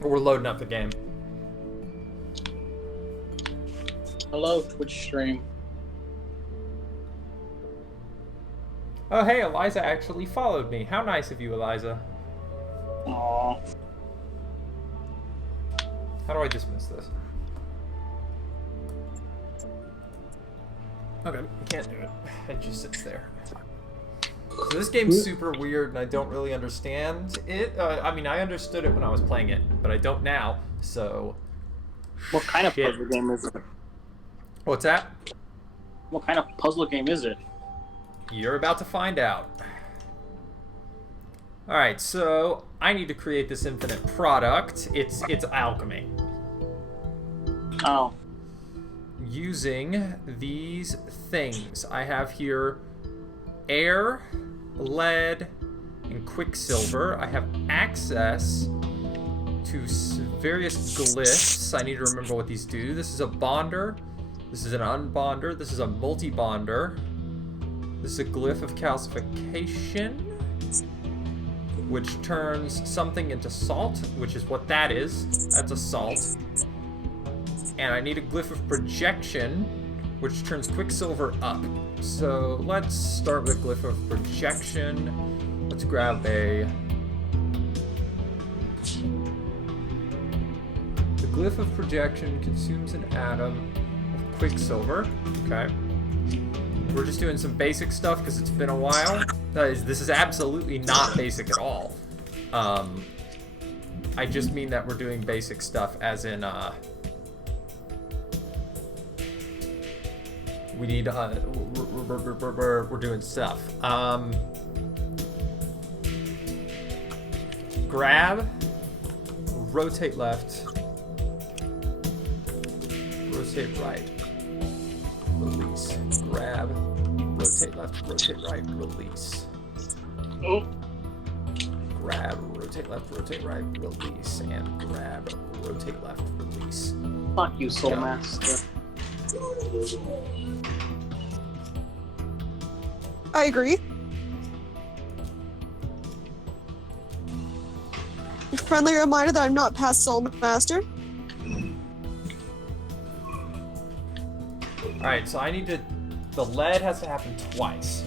We're loading up the game. Hello, Twitch stream. Oh, hey, Eliza actually followed me. How nice of you, Eliza. Aww. How do I dismiss this? Okay, can't do it. It just sits there. So this game's super weird, and I don't really understand it. I mean, I understood it when I was playing it, but I don't now, so... What kind of puzzle game is it? What's that? What kind of puzzle game is it? You're about to find out. Alright, so I need to create this infinite product. It's alchemy. Oh. Using these things. I have here air, lead, and quicksilver. I have access to various glyphs. I need to remember what these do. This is a bonder. This is an unbonder. This is a multi-bonder. This is a glyph of calcification, which turns something into salt, which is what that is. That's a salt. And I need a glyph of projection, which turns quicksilver up. So let's start with a glyph of projection. Let's grab a... The glyph of projection consumes an atom of quicksilver. Okay. We're just doing some basic stuff because it's been a while. This is absolutely not basic at all. I just mean that we're doing basic stuff as in, we need, we're doing stuff. Grab, rotate left, rotate right, release. Grab, rotate left, rotate right, release. Oh. Grab, rotate left, rotate right, release, and grab, rotate left, release. Fuck you, Soul Master. I agree. Friendly reminder that I'm not past Soul Master. Alright, so I need to... The lead has to happen twice.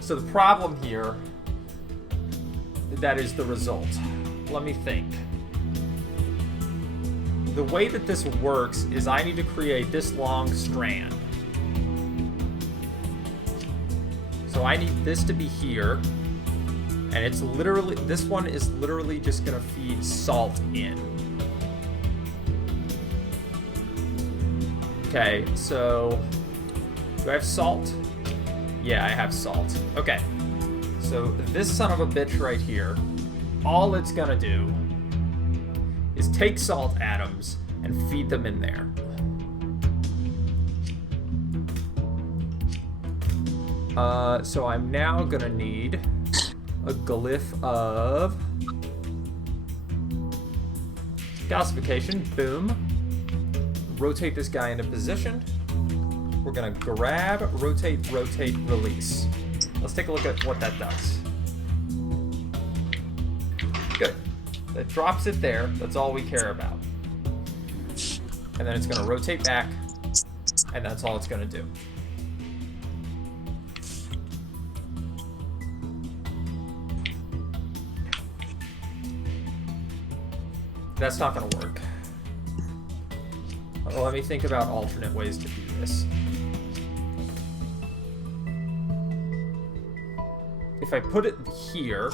So the problem here... That is the result. Let me think. The way that this works is I need to create this long strand. So I need this to be here. And it's literally... This one is literally just gonna feed salt in. Okay, so... Do I have salt? Yeah, I have salt. Okay. So this son of a bitch right here, all it's gonna do is take salt atoms and feed them in there. So I'm now gonna need a glyph of calcification. Boom. Rotate this guy into position. We're gonna grab, rotate, rotate, release. Let's take a look at what that does. Good. That drops it there. That's all we care about. And then it's gonna rotate back, and that's all it's gonna do. That's not gonna work. Well, let me think about alternate ways to do this. If I put it here...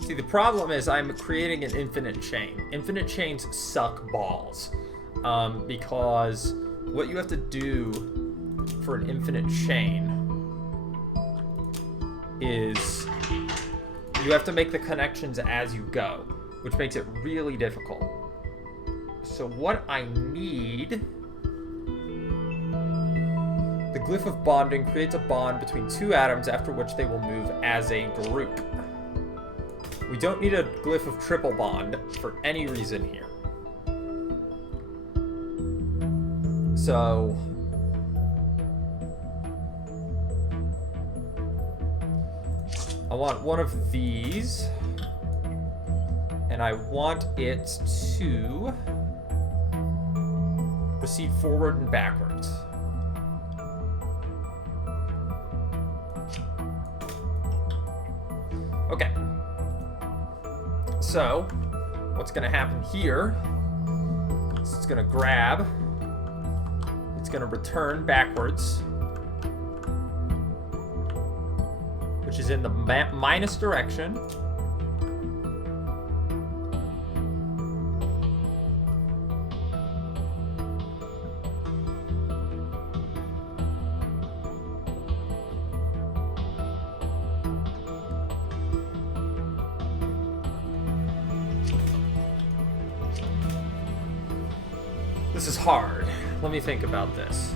See, the problem is I'm creating an infinite chain. Infinite chains suck balls. Because what you have to do for an infinite chain is you have to make the connections as you go, which makes it really difficult. So what I need... The glyph of bonding creates a bond between two atoms after which they will move as a group. We don't need a glyph of triple bond for any reason here. So... I want one of these. And I want it to proceed forward and backwards. Okay. So, what's going to happen here is it's going to grab, it's going to return backwards, which is in the minus direction. This is hard. Let me think about this.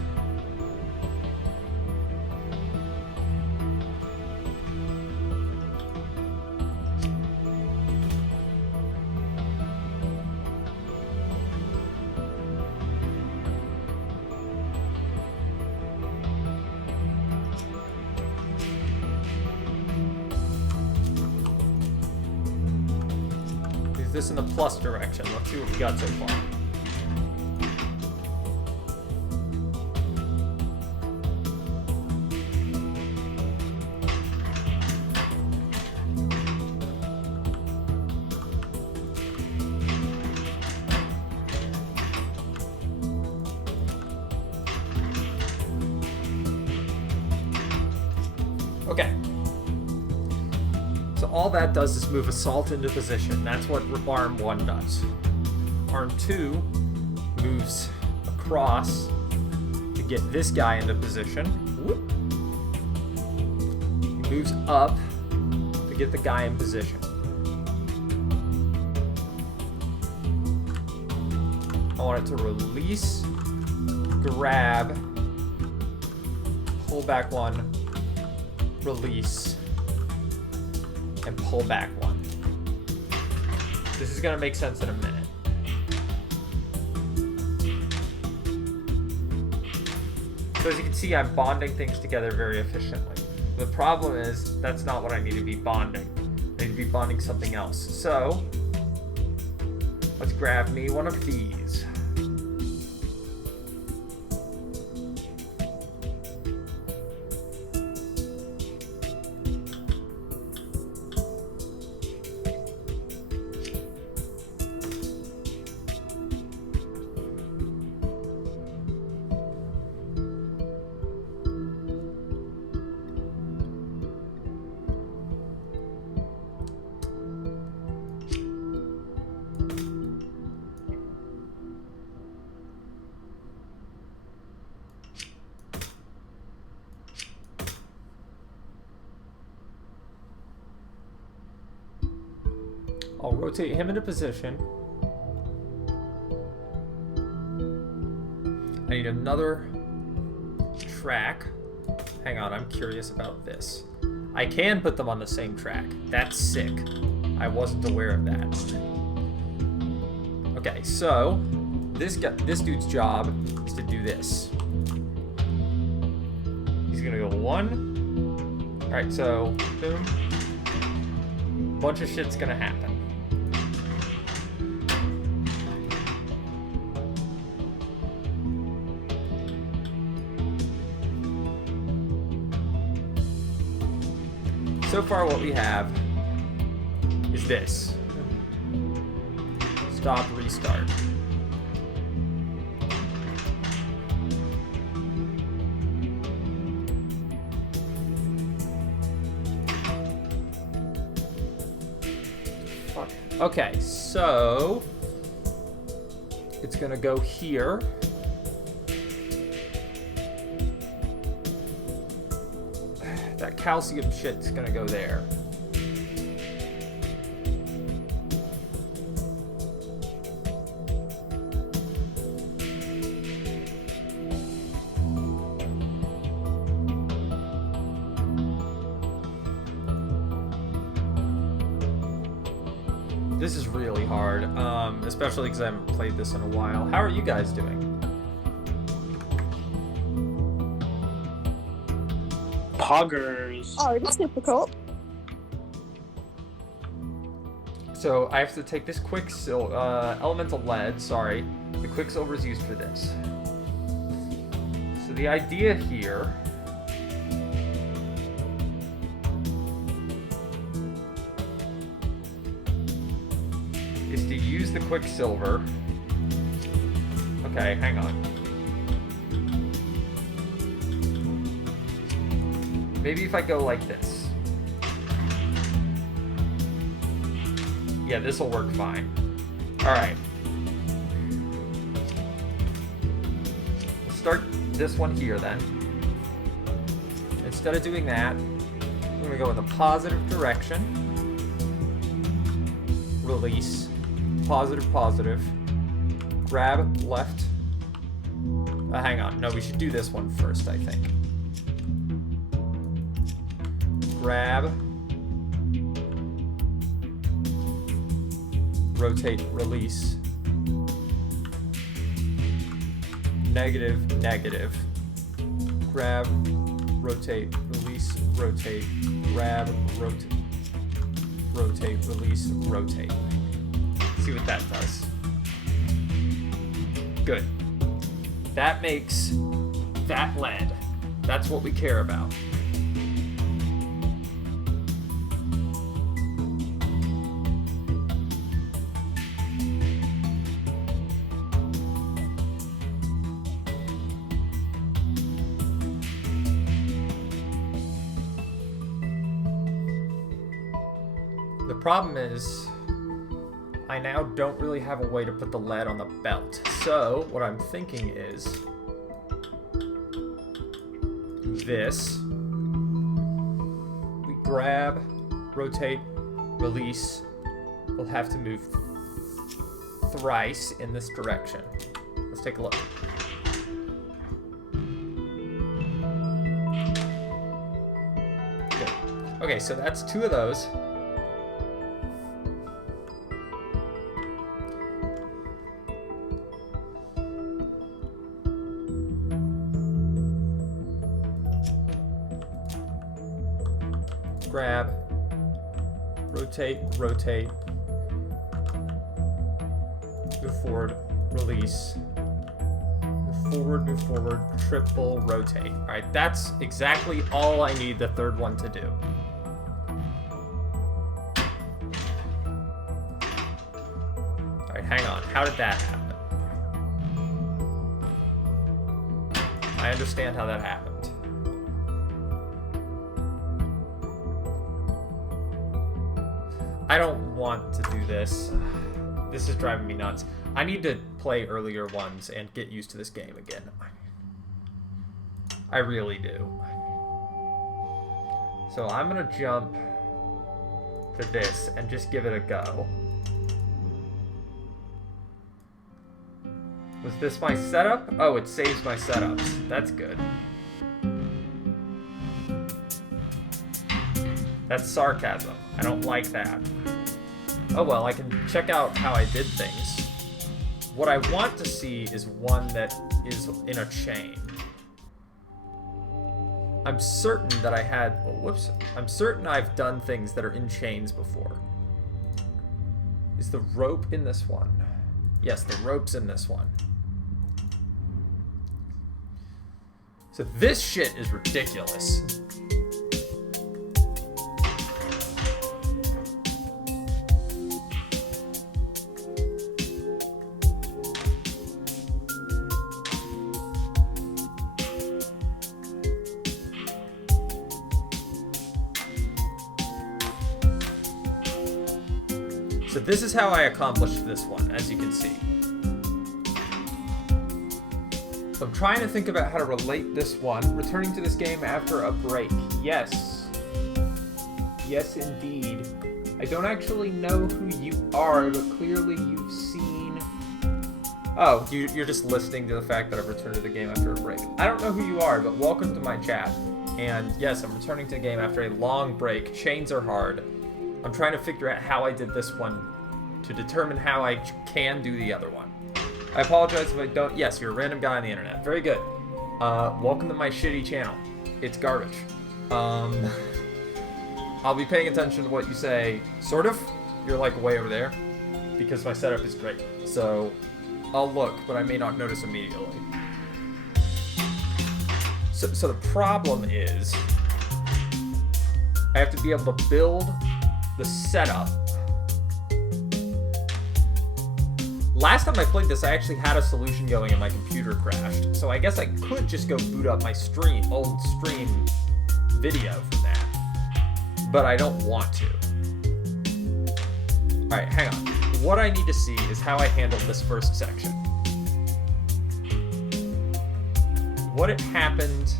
Is this in the plus direction? Let's see what we got so far. Okay. So all that does is move assault into position. That's what arm 1 does. Arm 2 moves across to get this guy into position. Whoop. He moves up to get the guy in position. I want it to release, grab, pull back 1, release, and pull back 1. This is going to make sense in a minute. So as you can see, I'm bonding things together very efficiently. The problem is that's not what I need to be bonding. I need to be bonding something else. So let's grab me one of these. I'll rotate him into position. I need another track. Hang on, I'm curious about this. I can put them on the same track. That's sick. I wasn't aware of that. Okay, so this dude's job is to do this. He's gonna go 1. All right, so boom. Bunch of shit's gonna happen. So far what we have is this. Stop, restart. Fuck. Okay, so it's gonna go here. That calcium shit's gonna go there. This is really hard, especially because I haven't played this in a while. How are you guys doing? Poggers. Oh, it's difficult. So I have to take this elemental lead, sorry. The quicksilver is used for this. So the idea here is to use the quicksilver. Okay, hang on. Maybe if I go like this. Yeah, this will work fine. Alright. We'll start this one here then. Instead of doing that, I'm going to go in the positive direction. Release. Positive, positive. Grab left. Hang on. No, we should do this one first, I think. Grab. Rotate, release. Negative, negative. Grab, rotate, release, rotate. Grab, rotate. Rotate, release, rotate. See what that does. Good. That makes that lead. That's what we care about. The problem is, I now don't really have a way to put the lead on the belt. So, what I'm thinking is this. We grab, rotate, release. We'll have to move thrice in this direction. Let's take a look. Good. Okay, so that's 2 of those. Grab, rotate, rotate, move forward, release, move forward, triple rotate. All right, that's exactly all I need the third one to do. All right, hang on. How did that happen? I understand how that happened. I don't want to do this. This is driving me nuts. I need to play earlier ones and get used to this game again. I really do. So I'm gonna jump to this and just give it a go. Was this my setup? Oh, it saves my setups. That's good. That's sarcasm. I don't like that. Oh well, I can check out how I did things. What I want to see is one that is in a chain. I'm certain that I had... Oh, whoops. I'm certain I've done things that are in chains before. Is the rope in this one? Yes, the rope's in this one. So this shit is ridiculous. So this is how I accomplished this one, as you can see. So I'm trying to think about how to relate this one. Returning to this game after a break. Yes. Yes, indeed. I don't actually know who you are, but clearly you've seen... Oh, you're just listening to the fact that I've returned to the game after a break. I don't know who you are, but welcome to my chat. And yes, I'm returning to the game after a long break. Chains are hard. I'm trying to figure out how I did this one to determine how I can do the other one. I apologize if I don't... Yes, you're a random guy on the internet. Very good. Welcome to my shitty channel. It's garbage. I'll be paying attention to what you say, sort of. You're like way over there because my setup is great. So I'll look, but I may not notice immediately. So the problem is I have to be able to build the setup. Last time I played this, I actually had a solution going and my computer crashed. So I guess I could just go boot up my old stream video from that. But I don't want to. Alright, hang on. What I need to see is how I handled this first section. What had happened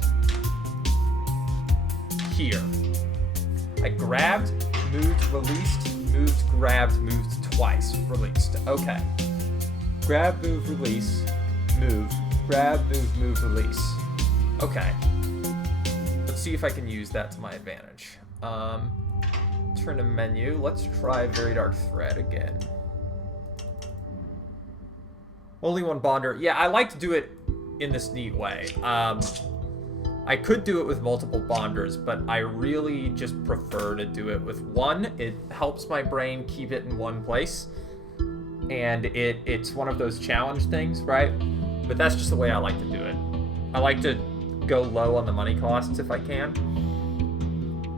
here. I grabbed, moved, released, moved, grabbed, moved twice, released. Okay. Grab, move, release, move, grab, move, release. Okay. Let's see if I can use that to my advantage. Turn to menu. Let's try Very Dark Thread again. Only one bonder. Yeah, I like to do it in this neat way. I could do it with multiple bonders, but I really just prefer to do it with one. It helps my brain keep it in one place. And it's one of those challenge things, right? But that's just the way I like to do it. I like to go low on the money costs if I can,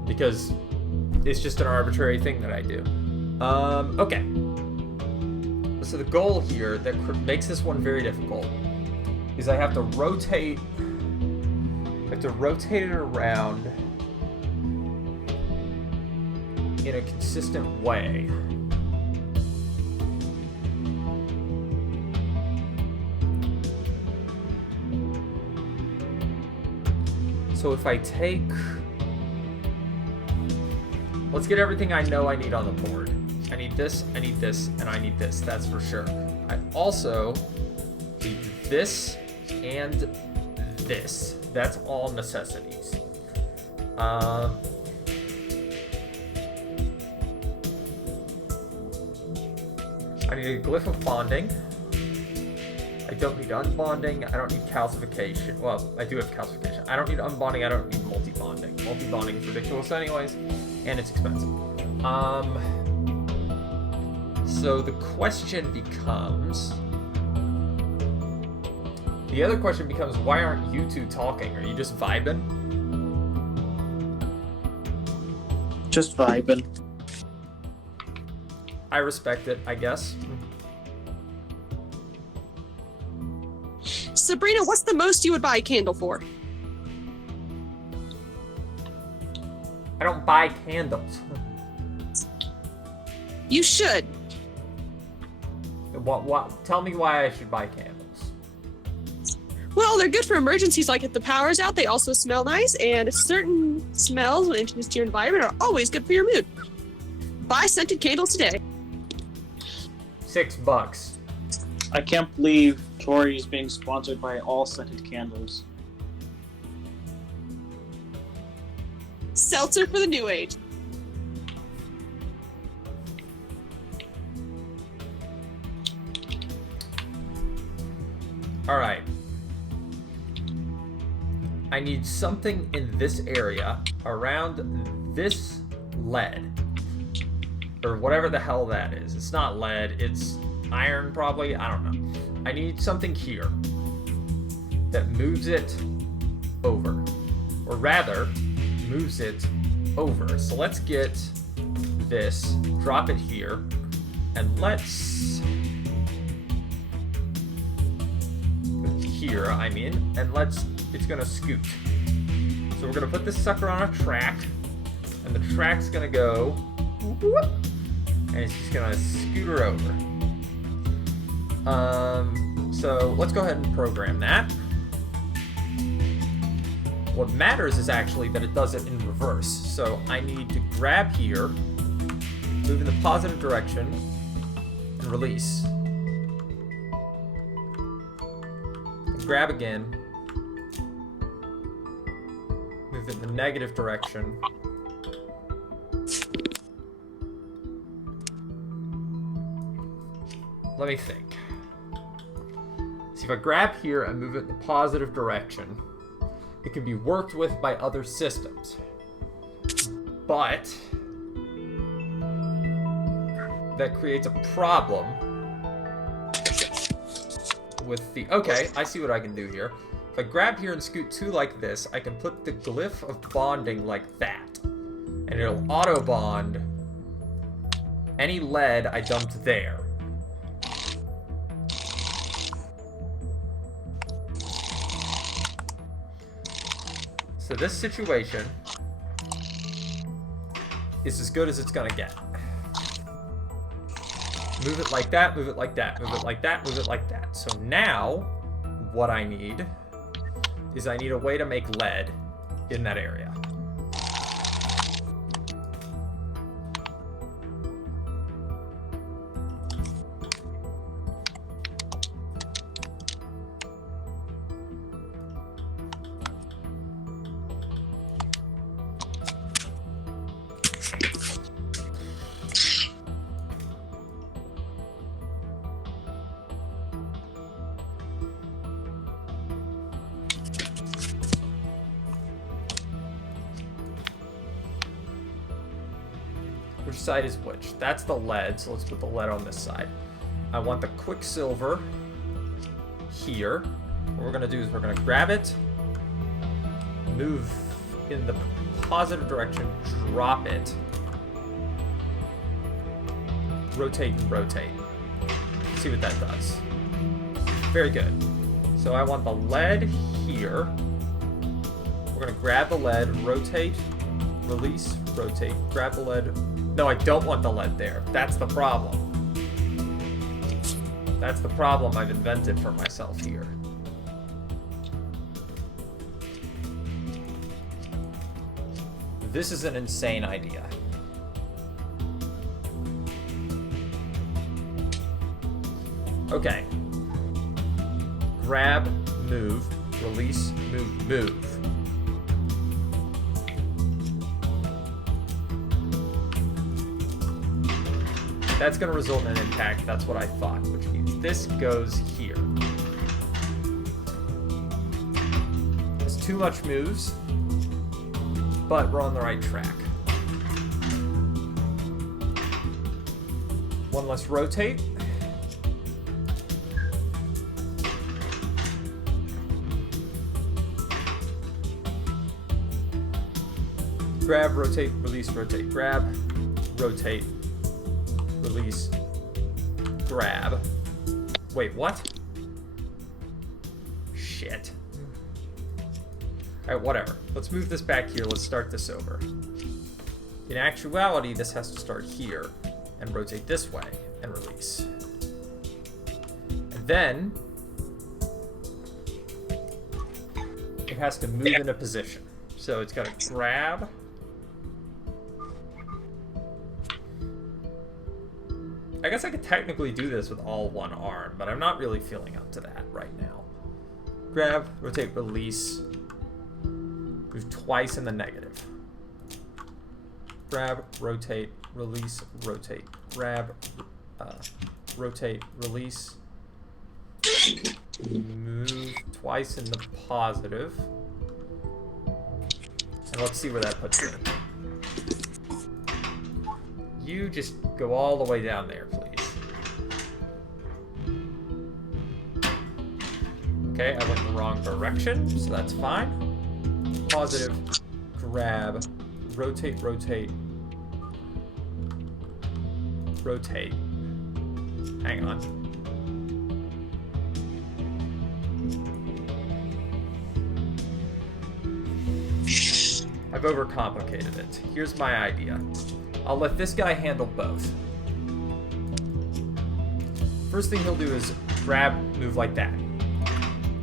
because it's just an arbitrary thing that I do. Okay. So the goal here that makes this one very difficult is I have to rotate. I have to rotate it around in a consistent way. So if I take... Let's get everything I know I need on the board. I need this, and I need this, that's for sure. I also need this and this. That's all necessities. I need a glyph of bonding. I don't need unbonding. I don't need calcification. Well, I do have calcification. I don't need unbonding. I don't need multi-bonding. Multi-bonding is ridiculous anyways, and it's expensive. So the question becomes... The other question becomes, why aren't you two talking? Are you just vibing? Just vibing. I respect it, I guess. Sabrina, what's the most you would buy a candle for? I don't buy candles. You should. What? Tell me why I should buy candles. Well, they're good for emergencies, like if the power's out. They also smell nice, and certain smells when introduced to your environment are always good for your mood. Buy scented candles today. $6. I can't believe Tori is being sponsored by All Scented Candles. Seltzer for the new age. All right. I need something in this area around this lead. Or whatever the hell that is. It's not lead, it's iron probably, I don't know. I need something here that moves it over. Or rather, moves it over. So let's get this, drop it here, and let's... Here, I mean, and it's gonna scoot. So we're gonna put this sucker on a track, and the track's gonna go, whoop, and it's just gonna scooter over. So let's go ahead and program that. What matters is actually that it does it in reverse. So I need to grab here, move in the positive direction, and release. Grab again, move it in the negative direction, let me think. See, if I grab here and move it in the positive direction, it can be worked with by other systems, but that creates a problem with the... Okay, I see what I can do here. If I grab here and scoot 2 like this, I can put the glyph of bonding like that. And it'll auto-bond any lead I dumped there. So this situation is as good as it's gonna get. Move it like that, move it like that, move it like that, move it like that. So now, what I need is I need a way to make lead in that area. Which side is which? That's the lead, so let's put the lead on this side. I want the quicksilver here. What we're gonna do is we're gonna grab it, move in the positive direction, drop it, rotate and rotate. See what that does. Very good. So I want the lead here. We're gonna grab the lead, rotate, release, rotate, grab the lead. No, I don't want the lead there. That's the problem. That's the problem I've invented for myself here. This is an insane idea. Okay. Grab, move, release, move, move. That's going to result in an impact. That's what I thought, which means this goes here. It's too much moves, but we're on the right track. One less rotate. Grab, rotate, release, rotate, grab, rotate, release, grab. Wait, what? Shit. Alright, whatever. Let's move this back here. Let's start this over. In actuality, this has to start here and rotate this way and release. And then it has to move into position. So it's got to grab. I guess I could technically do this with all one arm, but I'm not really feeling up to that right now. Grab, rotate, release. Move twice in the negative. Grab, rotate, release, rotate. Grab, rotate, release. Move twice in the positive. And let's see where that puts me. You just go all the way down there, please. Okay, I went in the wrong direction, so that's fine. Positive, grab, rotate, rotate, rotate. Hang on. I've overcomplicated it. Here's my idea. I'll let this guy handle both. First thing he'll do is grab, move like that.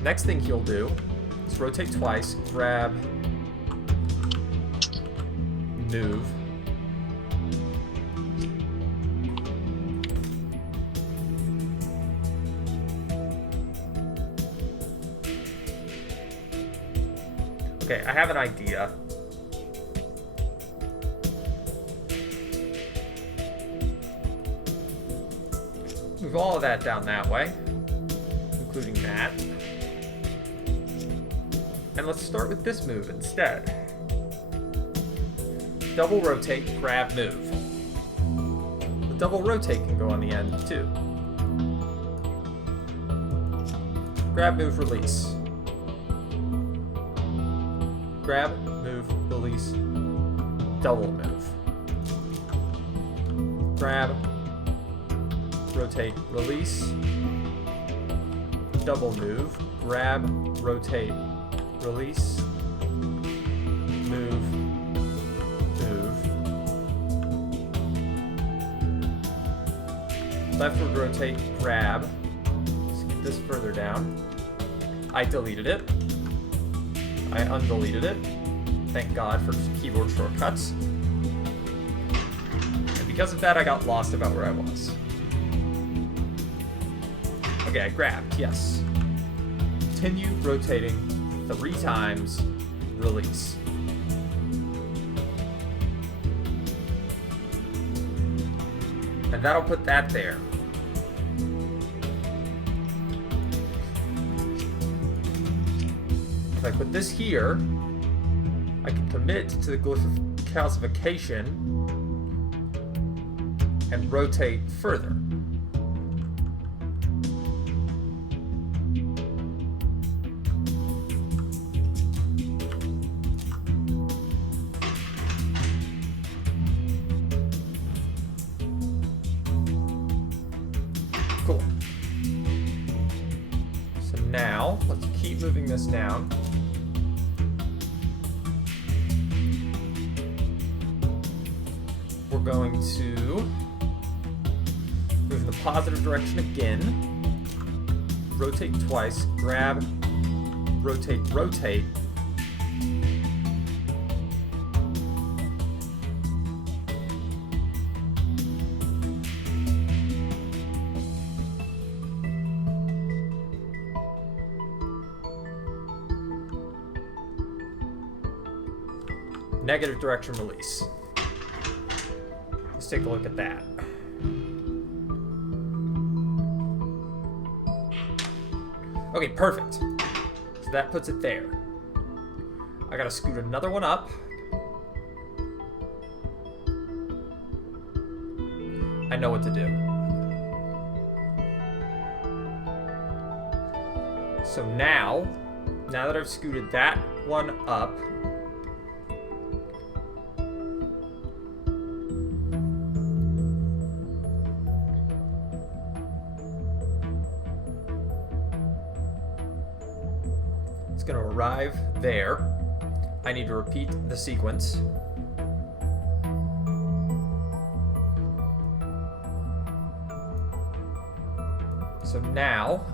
Next thing he'll do is rotate twice, grab, move. Okay, I have an idea. Move all of that down that way, including that. And let's start with this move instead. Double rotate, grab, move. The double rotate can go on the end, too. Grab, move, release. Grab, move, release, double move. Grab, rotate, release, double move. Grab, rotate, release, move, move. Leftward rotate, grab. Let's get this further down. I deleted it. I undeleted it. Thank God for keyboard shortcuts. And because of that, I got lost about where I was. Okay, I grabbed, yes. Continue rotating 3 times, release. And that'll put that there. If I put this here, I can commit to the glyph of calcification and rotate further. Cool. So now, let's keep moving this down. We're going to move in the positive direction again. Rotate twice. Grab, rotate, rotate. Negative direction release. Let's take a look at that. Okay, perfect. So that puts it there. I gotta scoot another one up. I know what to do. So now that I've scooted that one up, it's going to arrive there. I need to repeat the sequence. So now,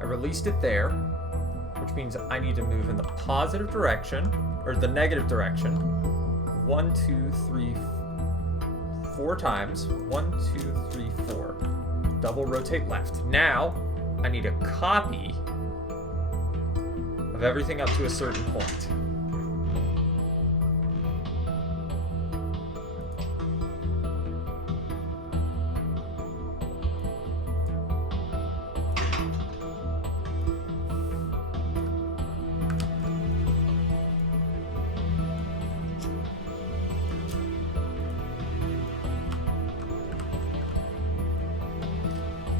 I released it there, which means I need to move in the positive direction, or the negative direction. 1, 2, 3, 4 times. 1, 2, 3, 4. Double rotate left. Now, I need a copy of everything up to a certain point.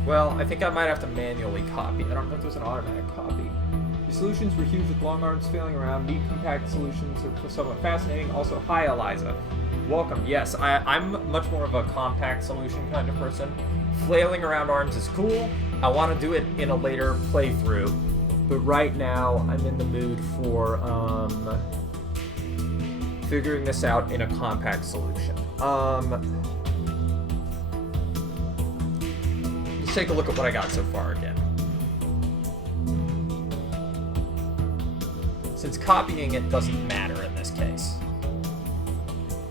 Well, I think I might have to manually copy. I don't know if there's an automatic copy. The solutions were huge with long arms failing around. Neat, compact solutions are somewhat fascinating. Also, hi, Eliza. Welcome. Yes, I'm much more of a compact solution kind of person. Flailing around arms is cool. I want to do it in a later playthrough. But right now, I'm in the mood for figuring this out in a compact solution. Let's take a look at what I got so far again. Since copying it doesn't matter in this case.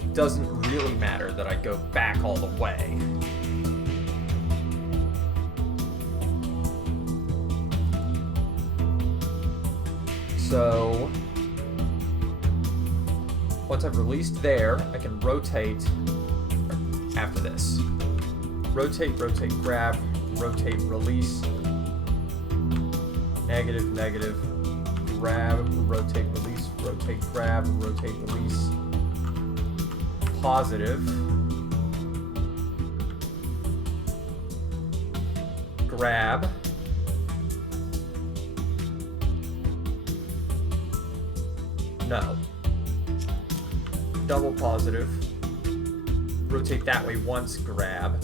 It doesn't really matter that I go back all the way. So, once I've released there, I can rotate after this. Rotate, rotate, grab, rotate, release. Negative, negative. Grab, rotate, release, rotate, grab, rotate, release. Positive. grab. No. Double positive. Rotate that way once, grab.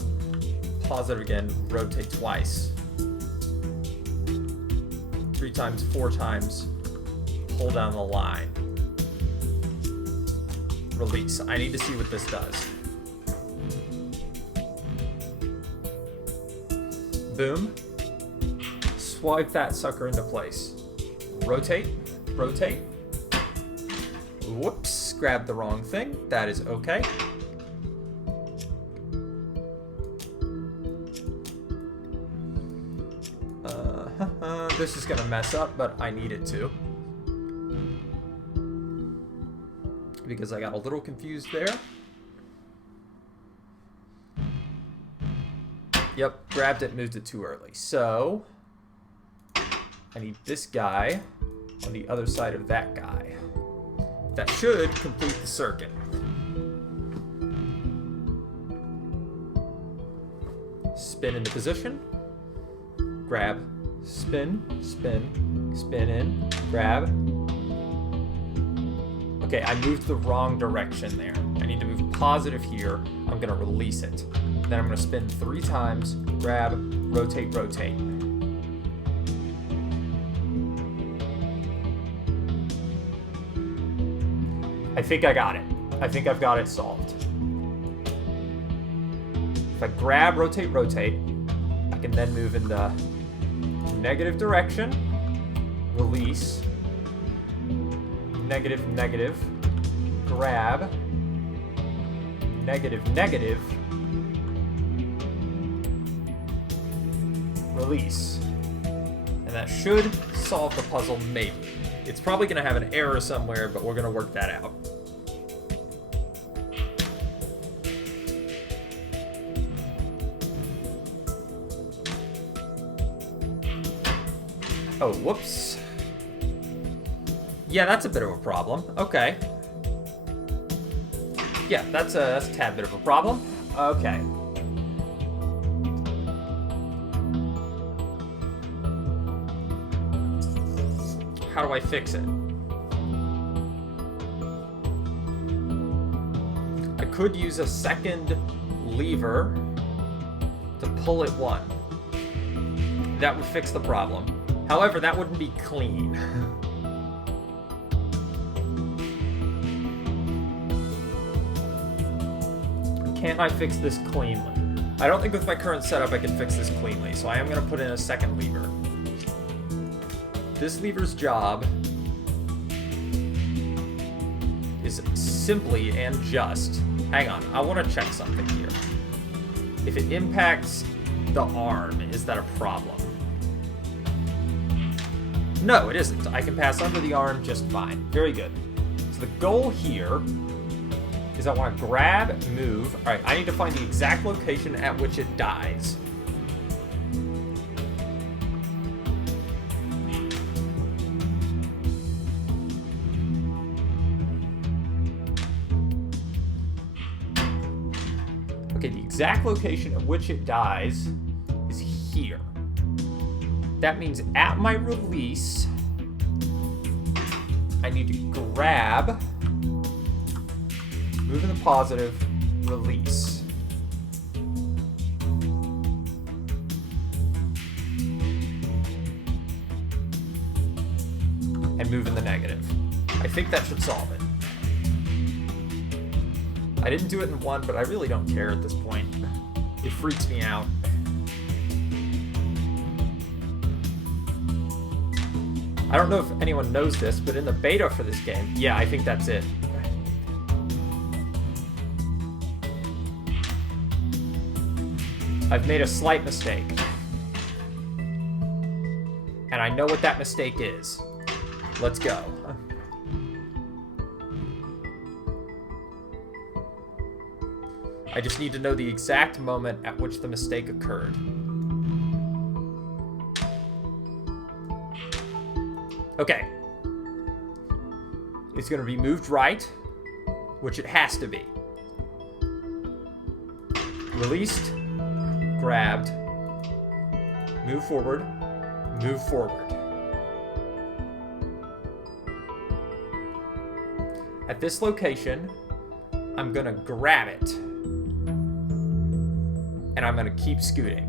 Positive again, rotate twice. 3 times, 4 times. Pull down the line. Release. I need to see what this does. Boom. Swipe that sucker into place. Rotate. Rotate. Whoops. Grab the wrong thing. That is okay. This is gonna mess up, but I need it to. Because I got a little confused there. Yep, grabbed it, moved it too early. So, I need this guy on the other side of that guy. That should complete the circuit. Spin into position. Grab. Spin, spin, spin in, grab. Okay, I moved the wrong direction there. I need to move positive here. I'm gonna release it. Then I'm gonna spin 3 times, grab, rotate, rotate. I think I got it. I think I've got it solved. If I grab, rotate, rotate, I can then move in the negative direction, release, negative, negative, grab, negative, negative, release. And that should solve the puzzle, maybe. It's probably going to have an error somewhere, but we're going to work that out. Oh, whoops. Yeah, that's a bit of a problem. Okay. Yeah, that's a tad bit of a problem. Okay. How do I fix it? I could use a second lever to pull it one. That would fix the problem. However, that wouldn't be clean. Can't I fix this cleanly? I don't think with my current setup I can fix this cleanly, so I am going to put in a second lever. This lever's job is simply and just... Hang on, I want to check something here. If it impacts the arm, is that a problem? No, it isn't. I can pass under the arm just fine. Very good. So the goal here is I want to grab, move. All right, I need to find the exact location at which it dies. Okay, the exact location at which it dies is here. That means at my release, I need to grab, move in the positive, release. And move in the negative. I think that should solve it. I didn't do it in one, but I really don't care at this point. It freaks me out. I don't know if anyone knows this, but in the beta for this game, yeah, I think that's it. I've made a slight mistake. And I know what that mistake is. Let's go. I just need to know the exact moment at which the mistake occurred. Okay. It's going to be moved right, which it has to be. Released, grabbed, Move forward. Move forward. At this location, I'm gonna grab it. And I'm gonna keep scooting.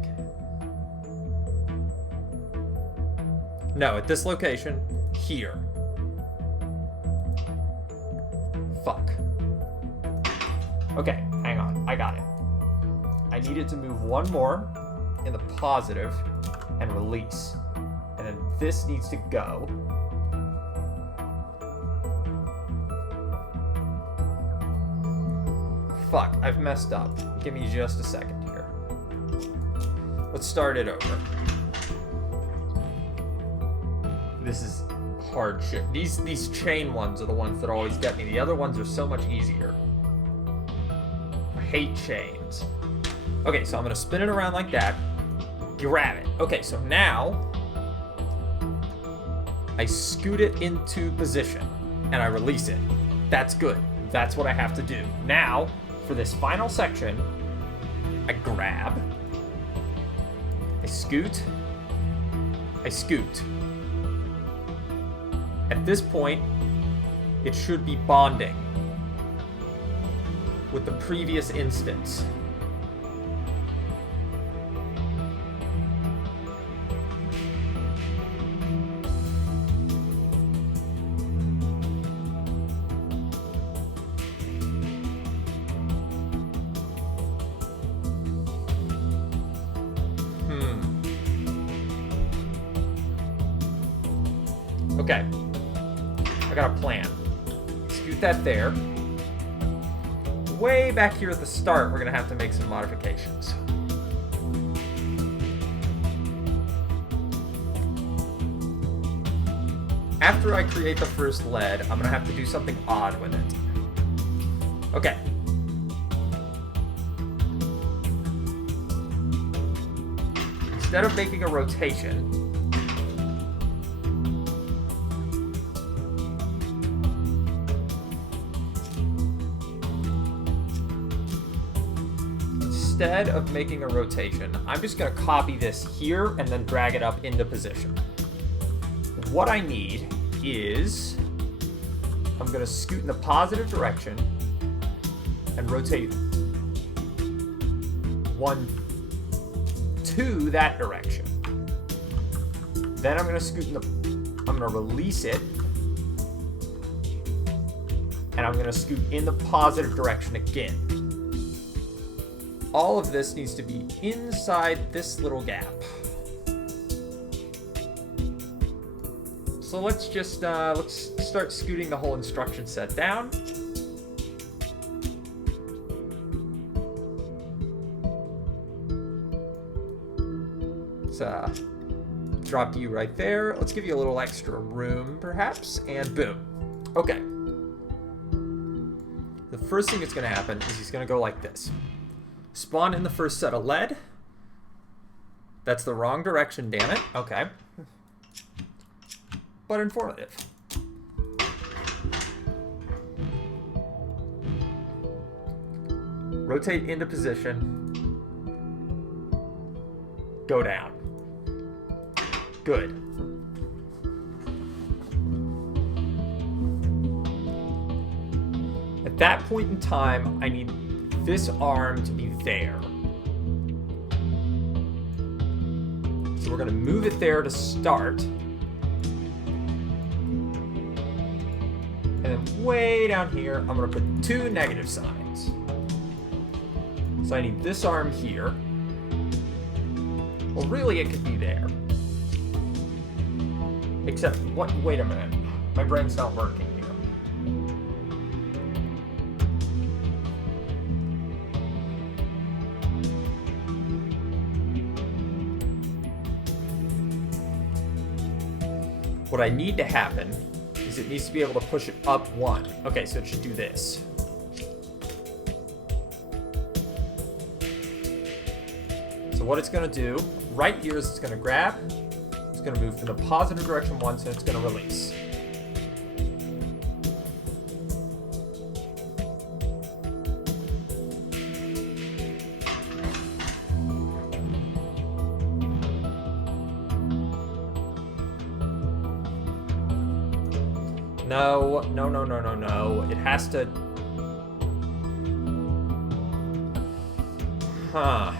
No, at this location, here. Fuck. Okay, hang on. I got it. I need it to move one more in the positive and release. And then this needs to go. Fuck, I've messed up. Give me just a second here. Let's start it over. This is hard shit. These chain ones are the ones that always get me. The other ones are so much easier. I hate chains. Okay, so I'm gonna spin it around like that. Grab it. Okay, so now I scoot it into position and I release it. That's good. That's what I have to do. Now, for this final section, I grab, I scoot, I scoot. At this point, it should be bonding with the previous instance. Okay. I got a plan. Scoot that there. Way back here at the start, we're gonna have to make some modifications. After I create the first lead, I'm gonna have to do something odd with it. Okay. Instead of making a rotation, I'm just going to copy this here and then drag it up into position. What I need is I'm going to scoot in the positive direction and rotate 1 to that direction. Then I'm going to scoot I'm going to release it, and I'm going to scoot in the positive direction again. All of this needs to be inside this little gap. So let's just let's start scooting the whole instruction set down. Let's drop you right there. Let's give you a little extra room, perhaps, and boom. Okay. The first thing that's going to happen is he's going to go like this. Spawn in the first set of lead. That's the wrong direction, damn it. Okay. But informative. Rotate into position. Go down. Good. At that point in time, I need this arm to be there. So we're going to move it there to start. And then way down here, I'm going to put 2 negative signs. So I need this arm here. Well, really, it could be there. Except, wait a minute. My brain's not working. What I need to happen is it needs to be able to push it up 1. Okay, so it should do this. So what it's going to do right here is it's going to grab, it's going to move in the positive direction once, and it's going to release. No, no, no, no, no, no. It has to... Huh.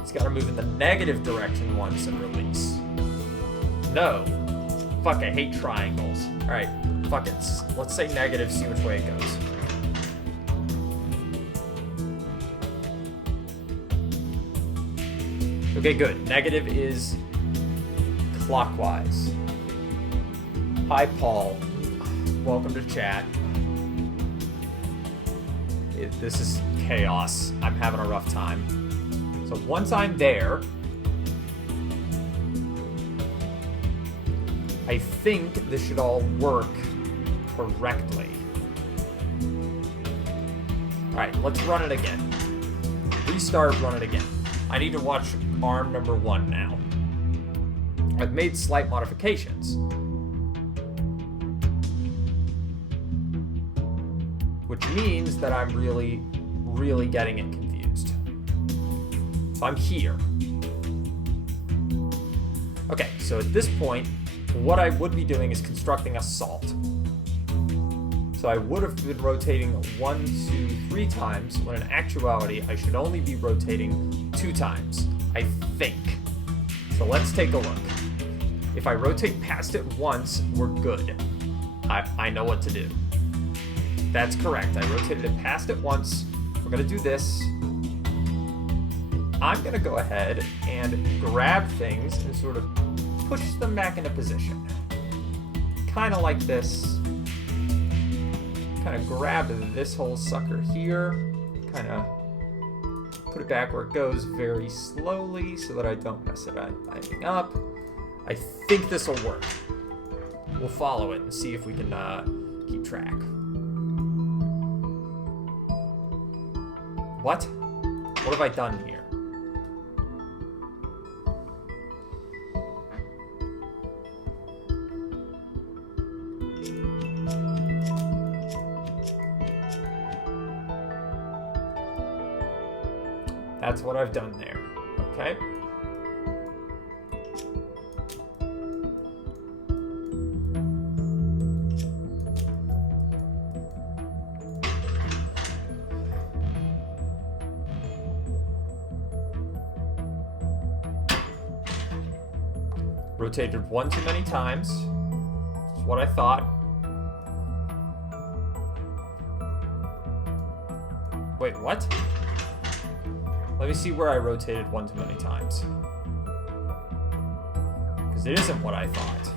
It's gotta move in the negative direction once and release. No. Fuck, I hate triangles. Alright, fuck it. Let's say negative, see which way it goes. Okay, good. Negative is clockwise. Hi, Paul. Welcome to chat. This is chaos. I'm having a rough time. So once I'm there, I think this should all work correctly. Alright, let's run it again. Restart, run it again. I need to watch arm number 1 now. I've made slight modifications, which means that I'm really, really getting it confused. So I'm here. Okay, so at this point, what I would be doing is constructing a salt. So I would have been rotating 1, 2, 3 times, when in actuality, I should only be rotating 2 times, I think. So let's take a look. If I rotate past it once, we're good. I know what to do. That's correct. I rotated it past it once. We're gonna do this. I'm gonna go ahead and grab things and sort of push them back into position. Kind of like this. Kind of grab this whole sucker here. Kind of put it back where it goes very slowly so that I don't mess it anything up. I think this will work. We'll follow it and see if we can keep track. What? What have I done here? That's what I've done there. Okay. Rotated 1 too many times. That's what I thought. Wait, what? Let me see where I rotated 1 too many times. Because it isn't what I thought.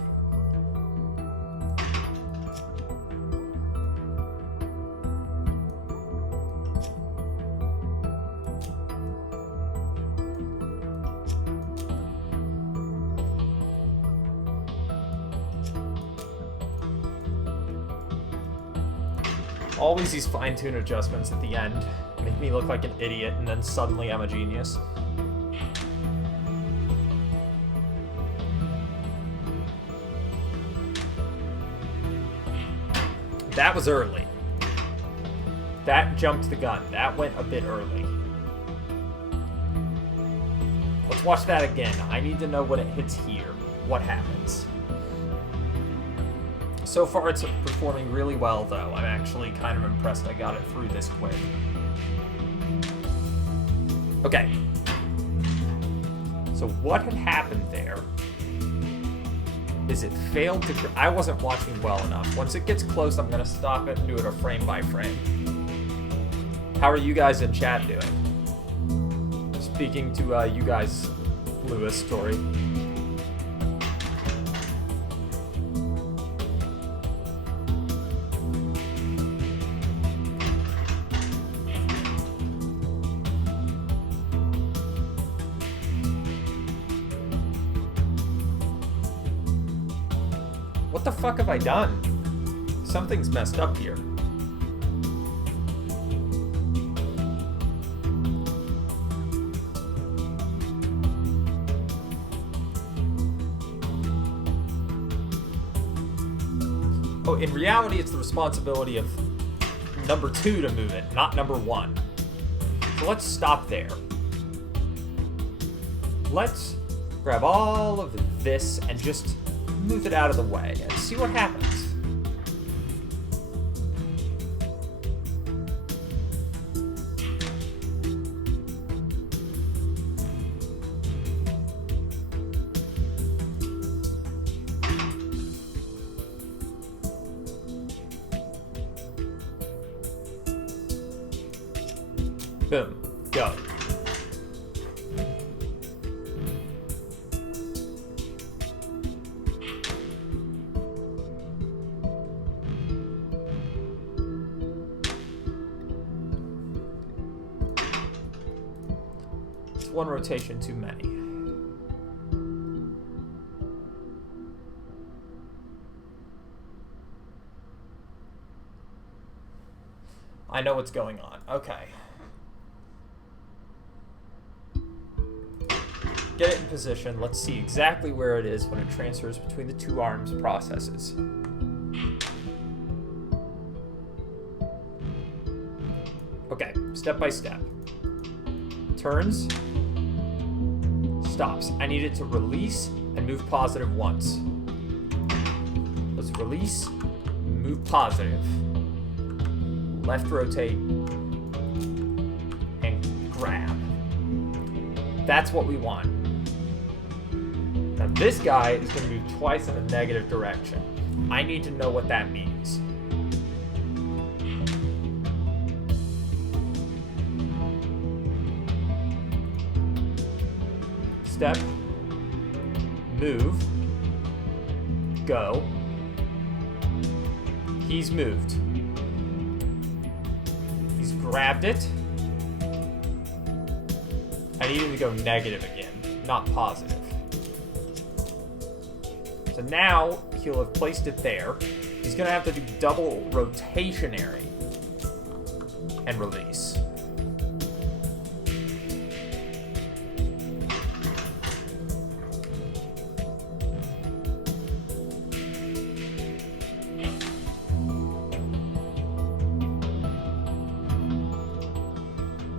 Always these fine-tune adjustments at the end. Make me look like an idiot, and then suddenly I'm a genius. That was early. That jumped the gun. That went a bit early. Let's watch that again. I need to know when it hits here. What happens? So far, it's performing really well, though. I'm actually kind of impressed I got it through this quick. Okay. So what had happened there is it failed to... I wasn't watching well enough. Once it gets close, I'm going to stop it and do it a frame by frame. How are you guys in chat doing? Speaking to you guys, Lewis, Tori. What the fuck have I done? Something's messed up here. Oh, in reality, it's the responsibility of number 2 to move it, not number 1. So let's stop there. let's grab all of this and just move it out of the way and see what happens. Boom. Go. It's one rotation too many. I know what's going on. Okay. Get it in position. Let's see exactly where it is when it transfers between the two arms processes. Okay, step by step. Turns. Stops. I need it to release and move positive once. Let's release, move positive. Left rotate, and grab. That's what we want. Now this guy is going to move twice in a negative direction. I need to know what that means. Step, move, go. He's moved. He's grabbed it. I need him to go negative again, not positive. So now he'll have placed it there. He's going to have to do double rotationary and release.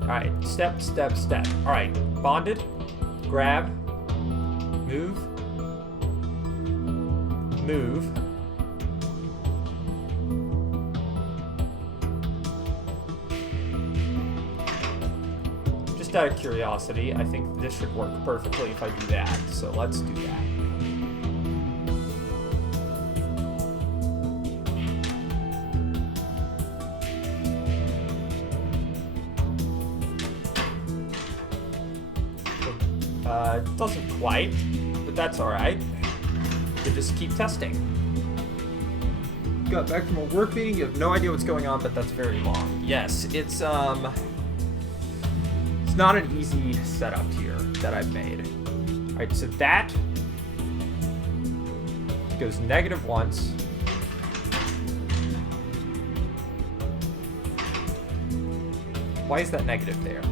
Alright, step, step, step. Alright, bonded, grab, move, move. Just out of curiosity, I think this should work perfectly if I do that, so let's do that. It doesn't quite, but that's alright. You just keep testing. Got back from a work meeting, you have no idea what's going on, but that's very long. Yes, it's not an easy setup here that I've made. Alright, so that goes negative once. Why is that negative there?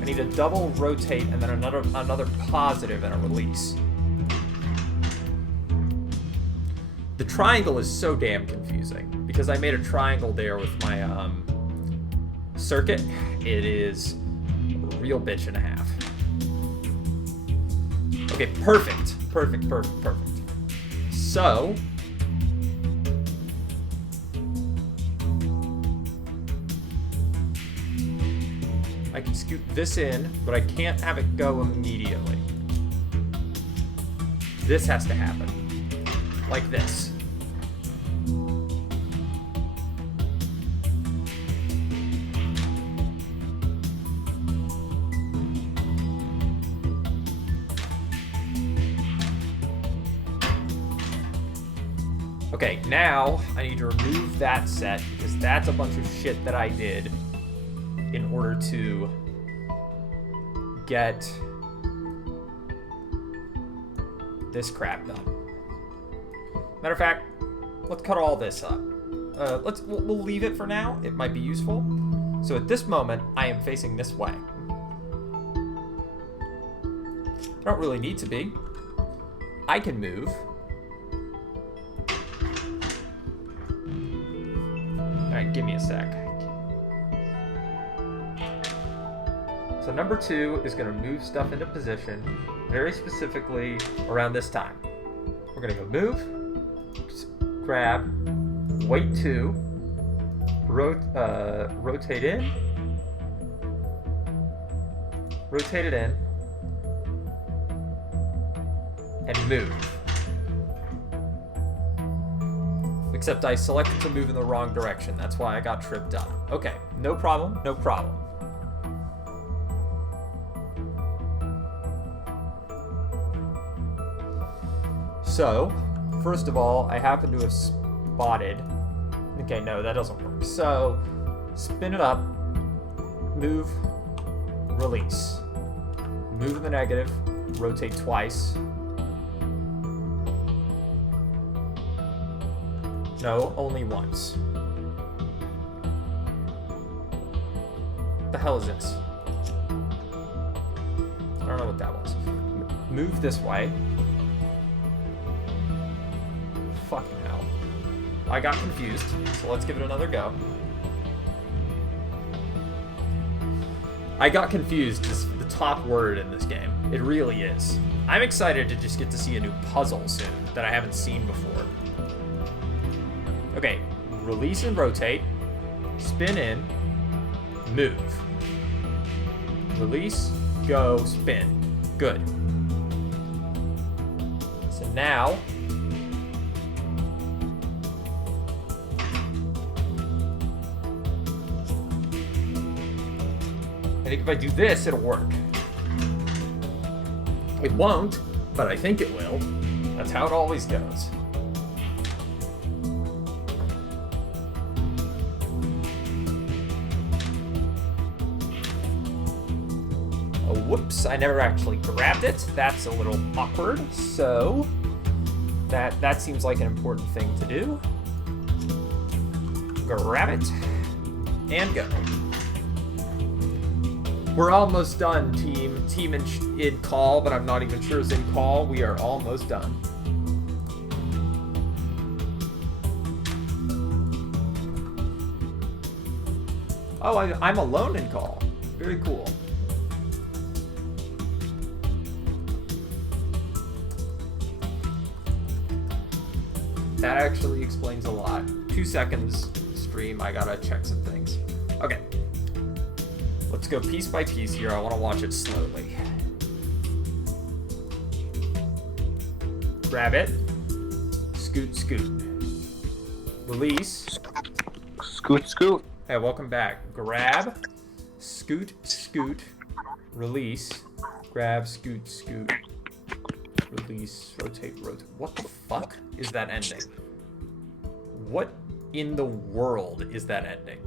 I need a double rotate and then another positive and a release. The triangle is so damn confusing because I made a triangle there with my circuit. It is a real bitch and a half. Okay, perfect. Perfect, perfect, perfect. So I can scoot this in, but I can't have it go immediately. This has to happen. Like this. Okay, now I need to remove that set because that's a bunch of shit that I did in order to get this crap done. Matter of fact, let's cut all this up. We'll leave it for now. It might be useful. So at this moment, I am facing this way. I don't really need to be. I can move. Alright, give me a sec. So So number 2 is going to move stuff into position, very specifically around this time. We're going to go move, grab, wait 2, rotate in, rotate it in, and move. Except I selected to move in the wrong direction. That's why I got tripped up. Okay, no problem, no problem. So, first of all, I happen to have spotted... Okay, no, that doesn't work. So, spin it up, move, release. Move in the negative, rotate twice. No, only once. What the hell is this? I don't know what that was. Move this way. Fucking hell. I got confused, so let's give it another go. I got confused is the top word in this game. It really is. I'm excited to just get to see a new puzzle soon that I haven't seen before. Okay, release and rotate, spin in, move. Release, go, spin. Good. So now, I think if I do this, it'll work. It won't, but I think it will. That's how it always goes. Oh, whoops, I never actually grabbed it. That's a little awkward, so that seems like an important thing to do. Grab it, and go. We're almost done, team. Team in call, but I'm not even sure it's in call. We are almost done. Oh, I'm alone in call. Very cool. That actually explains a lot. 2 seconds stream, I gotta check some things. Okay. Let's go piece by piece here. I want to watch it slowly. Grab it. Scoot, scoot. Release. Scoot, scoot. Hey, welcome back. Grab. Scoot, scoot. Release. Grab, scoot, scoot. Release. Rotate, rotate. What the fuck is that ending? What in the world is that ending?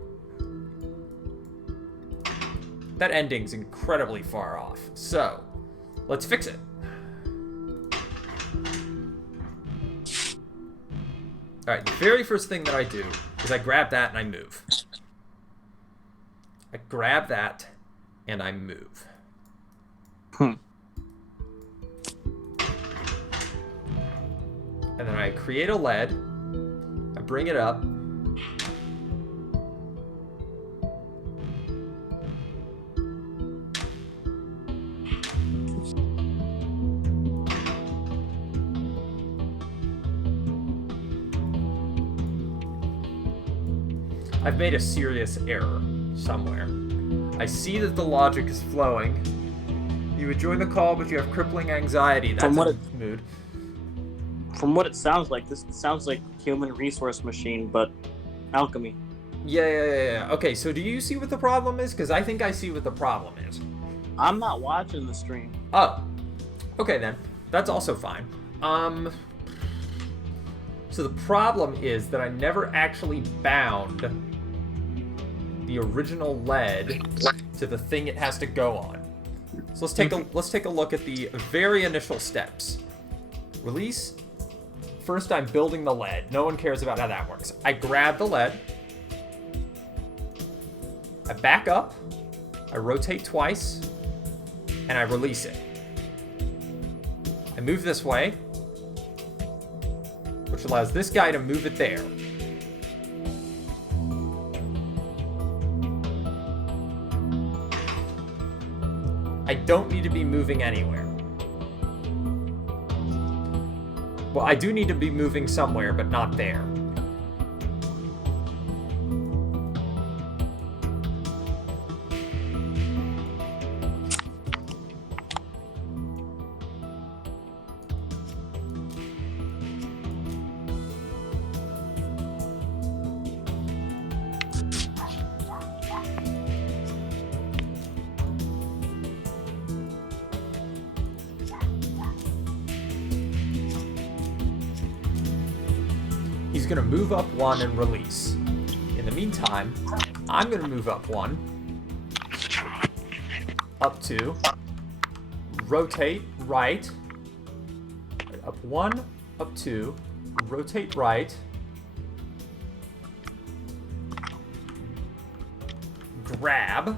That ending's incredibly far off. So, let's fix it. Alright, the very first thing that I do is I grab that and I move. I grab that and I move. And then I create a lead. I bring it up. I've made a serious error somewhere. I see that the logic is flowing. You would join the call, but you have crippling anxiety. That's a mood. From what it sounds like, this sounds like human resource machine, but alchemy. Yeah. Okay, so do you see what the problem is? Because I think I see what the problem is. I'm not watching the stream. Oh. Okay, then. That's also fine. So the problem is that I never actually bound the original lead to the thing it has to go on. So let's take a look at the very initial steps. Release. First, I'm building the lead. No one cares about how that works. I grab the lead. I back up. I rotate twice. And I release it. I move this way, which allows this guy to move it there. I don't need to be moving anywhere. Well, I do need to be moving somewhere, but not there. He's going to move up 1 and release. In the meantime, I'm going to move up 1, up 2, rotate right, up 1, up 2, rotate right, grab,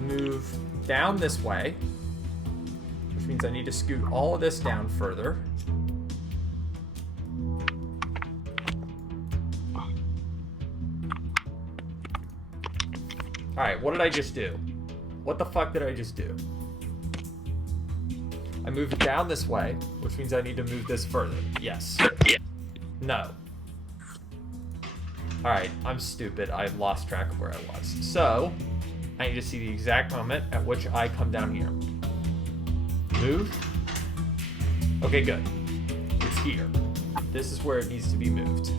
move down this way, which means I need to scoot all of this down further. Alright, what did I just do? What the fuck did I just do? I moved it down this way, which means I need to move this further. Yes. No. Alright, I'm stupid. I lost track of where I was. So, I need to see the exact moment at which I come down here. Move. Okay, good. It's here. This is where it needs to be moved.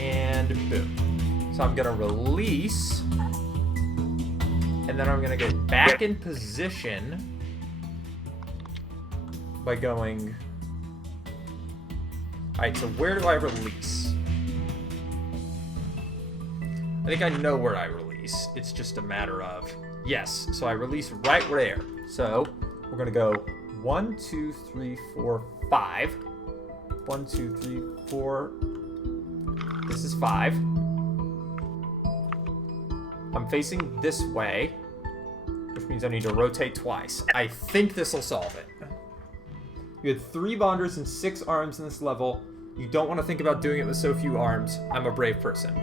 And boom. So I'm going to release, and then I'm going to get back in position by going... Alright, so where do I release? I think I know where I release. It's just a matter of... Yes, so I release right there. So we're going to go 1, 2, 3, 4, 5. 1, 2, 3, 4. This is 5. I'm facing this way, which means I need to rotate twice. I think this will solve it. You had 3 bonders and 6 arms in this level. You don't want to think about doing it with so few arms. I'm a brave person.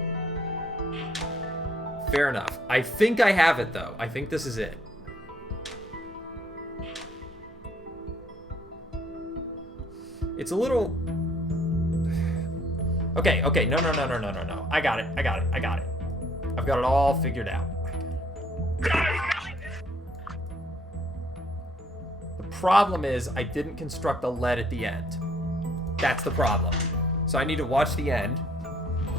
Fair enough. I think I have it, though. I think this is it. It's a little... Okay. No. I got it. I've got it all figured out. The problem is I didn't construct a lead at the end. That's the problem. So I need to watch the end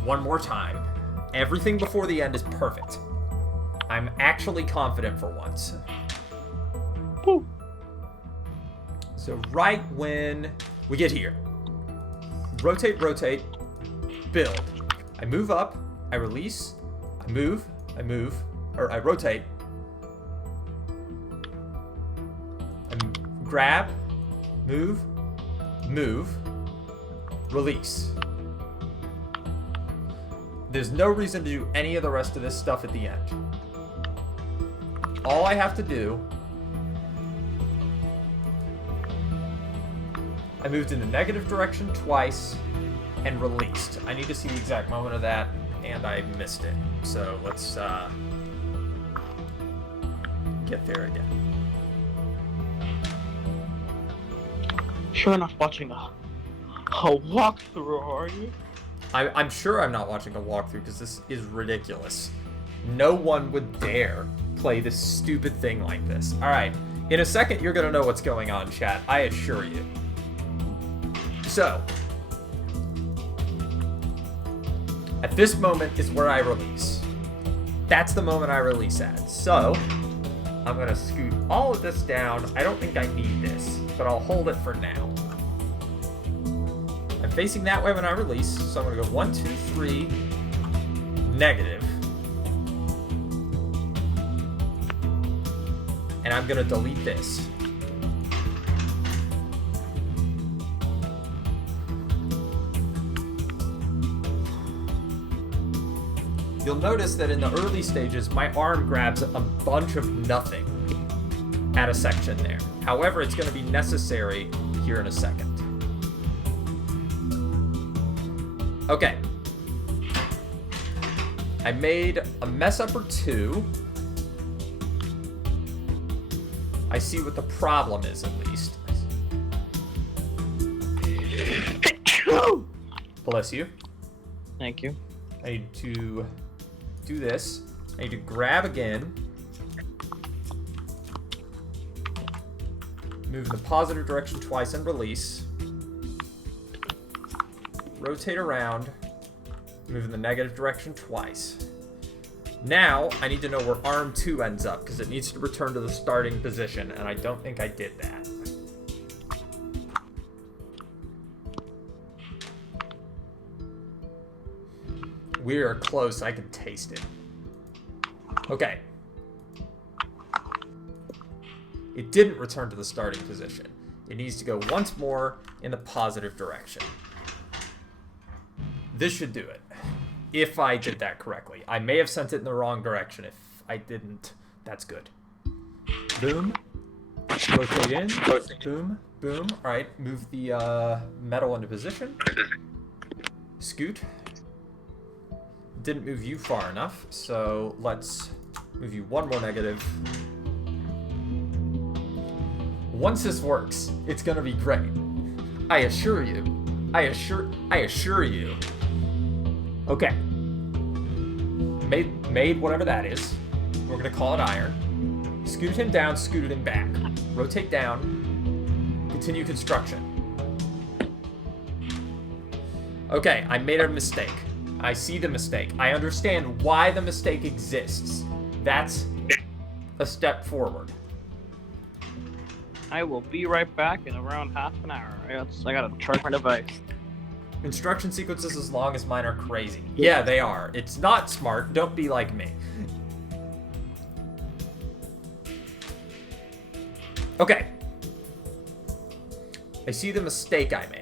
one more time. Everything before the end is perfect. I'm actually confident for once. Woo. So right when we get here, rotate, build. I move up, I release, I move, or I rotate. I grab, move, release. There's no reason to do any of the rest of this stuff at the end. All I have to do... I moved in the negative direction twice and released. I need to see the exact moment of that, and I missed it. So let's get there again. Sure enough, watching a walkthrough, are you? I'm sure I'm not watching a walkthrough because this is ridiculous. No one would dare play this stupid thing like this. Alright, in a second you're gonna know what's going on, chat. I assure you. So, at this moment is where I release. That's the moment I release at. So, I'm gonna scoot all of this down. I don't think I need this, but I'll hold it for now. I'm facing that way when I release, so I'm gonna go 1, 2, 3, negative. And I'm gonna delete this. You'll notice that in the early stages, my arm grabs a bunch of nothing at a section there. However, it's gonna be necessary here in a second. Okay. I made a mess up or two. I see what the problem is, at least. Bless you. Thank you. I need to do this. I need to grab again. Move in the positive direction twice and release. Rotate around. Move in the negative direction twice. Now, I need to know where arm 2 ends up, because it needs to return to the starting position, and I don't think I did that. We are close. I can taste it. Okay. It didn't return to the starting position. It needs to go once more in the positive direction. This should do it. If I did that correctly. I may have sent it in the wrong direction. If I didn't, that's good. Boom. Rotate in. Boom. Boom. Alright, move the metal into position. Scoot. Didn't move you far enough, so let's move you one more negative. Once this works, it's gonna be great. I assure you. I assure you. Okay. Made whatever that is. We're gonna call it iron. Scooted him down, scooted him back. Rotate down. Continue construction. Okay, I made a mistake. I see the mistake. I understand why the mistake exists. That's a step forward. I will be right back in around half an hour. I gotta charge my device. Instruction sequences as long as mine are crazy. Yeah, they are. It's not smart. Don't be like me. Okay. I see the mistake I made.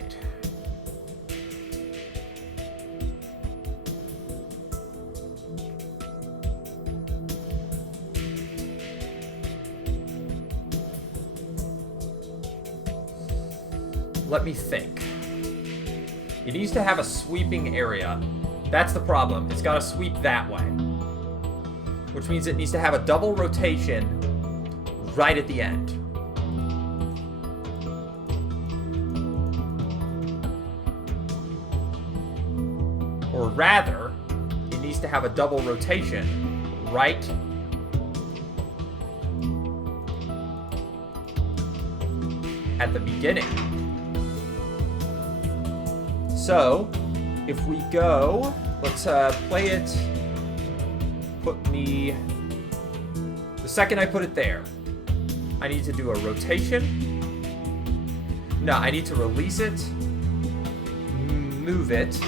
Let me think. It needs to have a sweeping area. That's the problem. It's got to sweep that way. Which means it needs to have a double rotation right at the end. Or rather, it needs to have a double rotation right at the beginning. So, if we go, let's play it, put me, the second I put it there, I need to do a rotation. No, I need to release it, move it,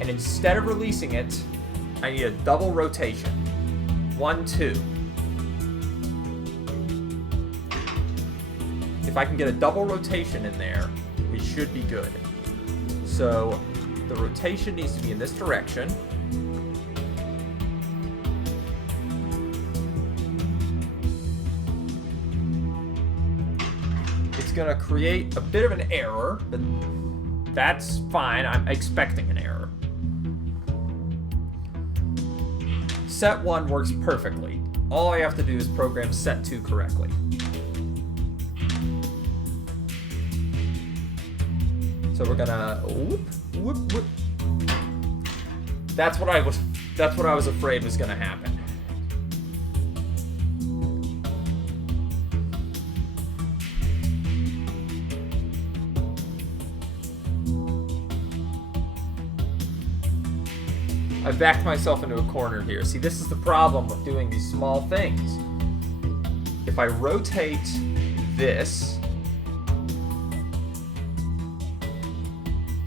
and instead of releasing it, I need a double rotation. 1, 2. If I can get a double rotation in there, we should be good. So the rotation needs to be in this direction. It's gonna create a bit of an error, but that's fine. I'm expecting an error. Set 1 works perfectly. All I have to do is program set 2 correctly. So we're gonna whoop, whoop, whoop. That's what I was afraid was gonna happen. I've backed myself into a corner here. See, this is the problem with doing these small things. If I rotate this,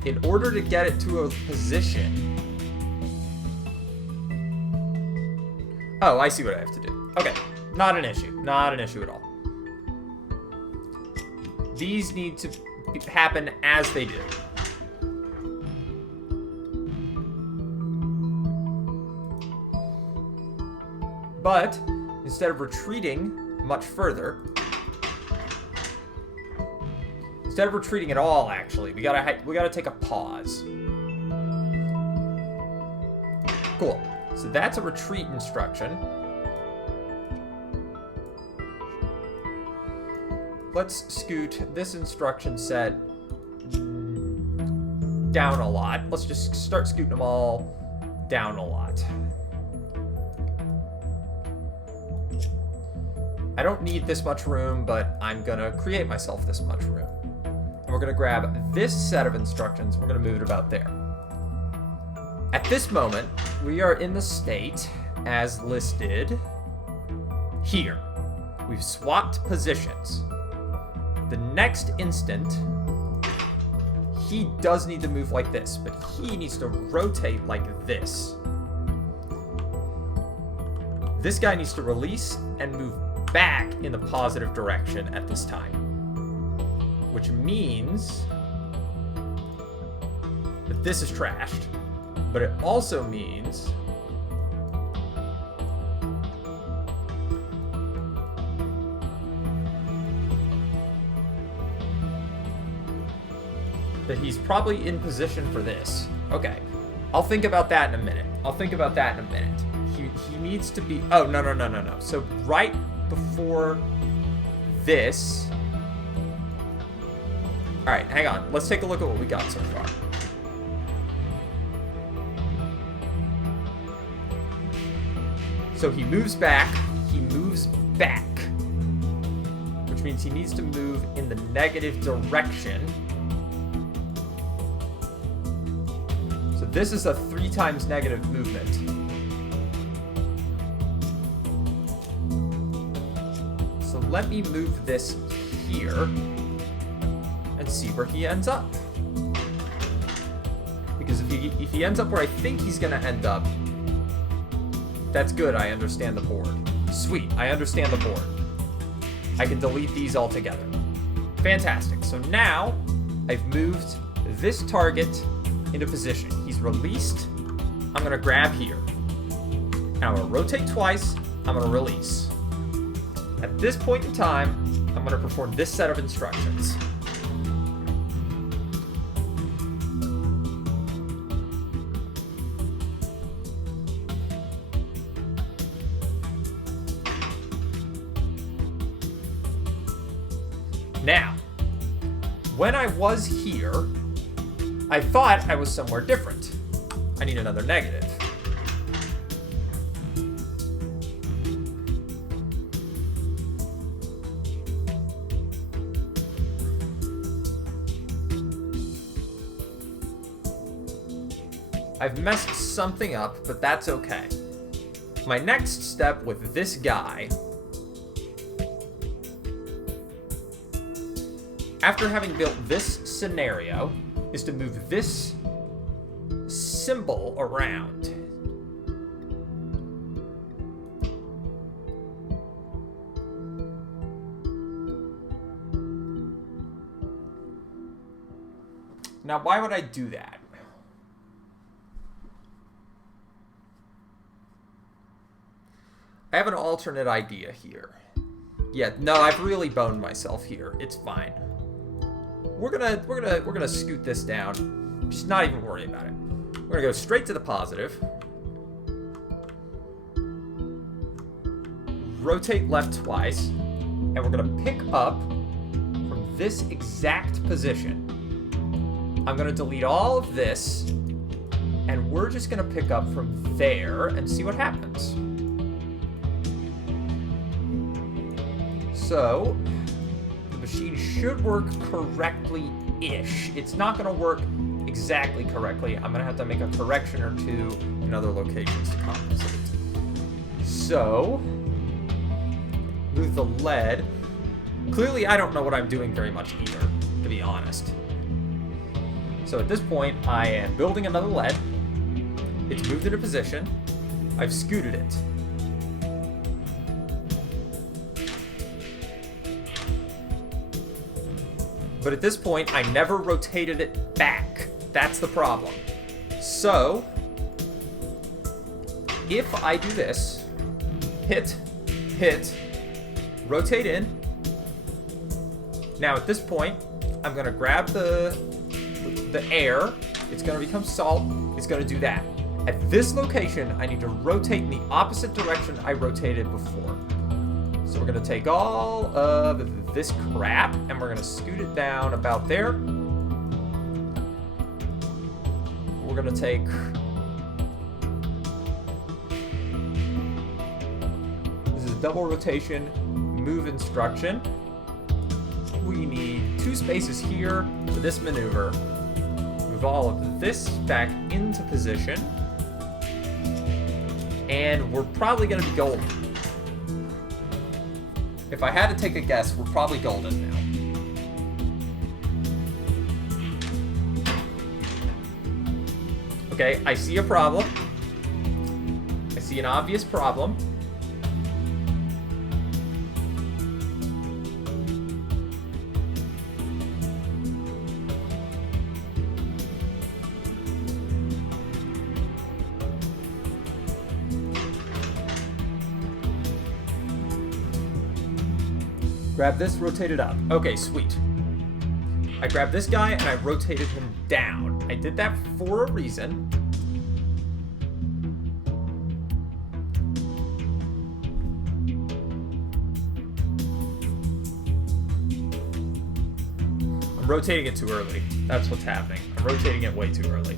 in order to get it to a position... Oh, I see what I have to do. Okay, not an issue. Not an issue at all. These need to happen as they do. But, instead of retreating much further... Instead of retreating at all, actually, we gotta take a pause. Cool. So that's a retreat instruction. Let's scoot this instruction set down a lot. Let's just start scooting them all down a lot. I don't need this much room, but I'm gonna create myself this much room. And we're gonna grab this set of instructions, we're gonna move it about there. At this moment, we are in the state as listed here. We've swapped positions. The next instant, he does need to move like this, but he needs to rotate like this. This guy needs to release and move back in the positive direction at this time. Which means that this is trashed, but it also means that he's probably in position for this. Okay, I'll think about that in a minute. He needs to be, oh, no. So right before this, all right, hang on. Let's take a look at what we got so far. So he moves back, which means he needs to move in the negative direction. So this is a 3 times negative movement. So let me move this here and see where he ends up. Because if he ends up where I think he's gonna end up, that's good, I understand the board. Sweet, I understand the board. I can delete these all together. Fantastic. So now I've moved this target into position. He's released. I'm gonna grab here. Now I'm gonna rotate twice. I'm gonna release. At this point in time, I'm gonna perform this set of instructions. Now, when I was here, I thought I was somewhere different. I need another negative. I've messed something up, but that's okay. My next step with this guy, after having built this scenario, is to move this symbol around. Now, why would I do that? I have an alternate idea here. Yeah, no, I've really boned myself here. It's fine. We're gonna scoot this down. Just not even worry about it. We're gonna go straight to the positive. Rotate left twice, and we're gonna pick up from this exact position. I'm gonna delete all of this, and we're just gonna pick up from there and see what happens. So, the machine should work correctly-ish. It's not going to work exactly correctly. I'm going to have to make a correction or two in other locations to compensate. So, move the lead. Clearly, I don't know what I'm doing very much either, to be honest. So at this point, I am building another lead. It's moved into position. I've scooted it. But at this point, I never rotated it back. That's the problem. So, if I do this, hit, rotate in. Now at this point, I'm gonna grab the air. It's gonna become salt. It's gonna do that. At this location, I need to rotate in the opposite direction I rotated before. So we're going to take all of this crap, and we're going to scoot it down about there. We're going to take... This is a double rotation move instruction. We need 2 spaces here for this maneuver. Move all of this back into position. And we're probably going to be golden. If I had to take a guess, we're probably golden now. Okay, I see a problem. I see an obvious problem. Grab this, rotate it up. Okay, sweet. I grabbed this guy and I rotated him down. I did that for a reason. I'm rotating it too early. That's what's happening. I'm rotating it way too early.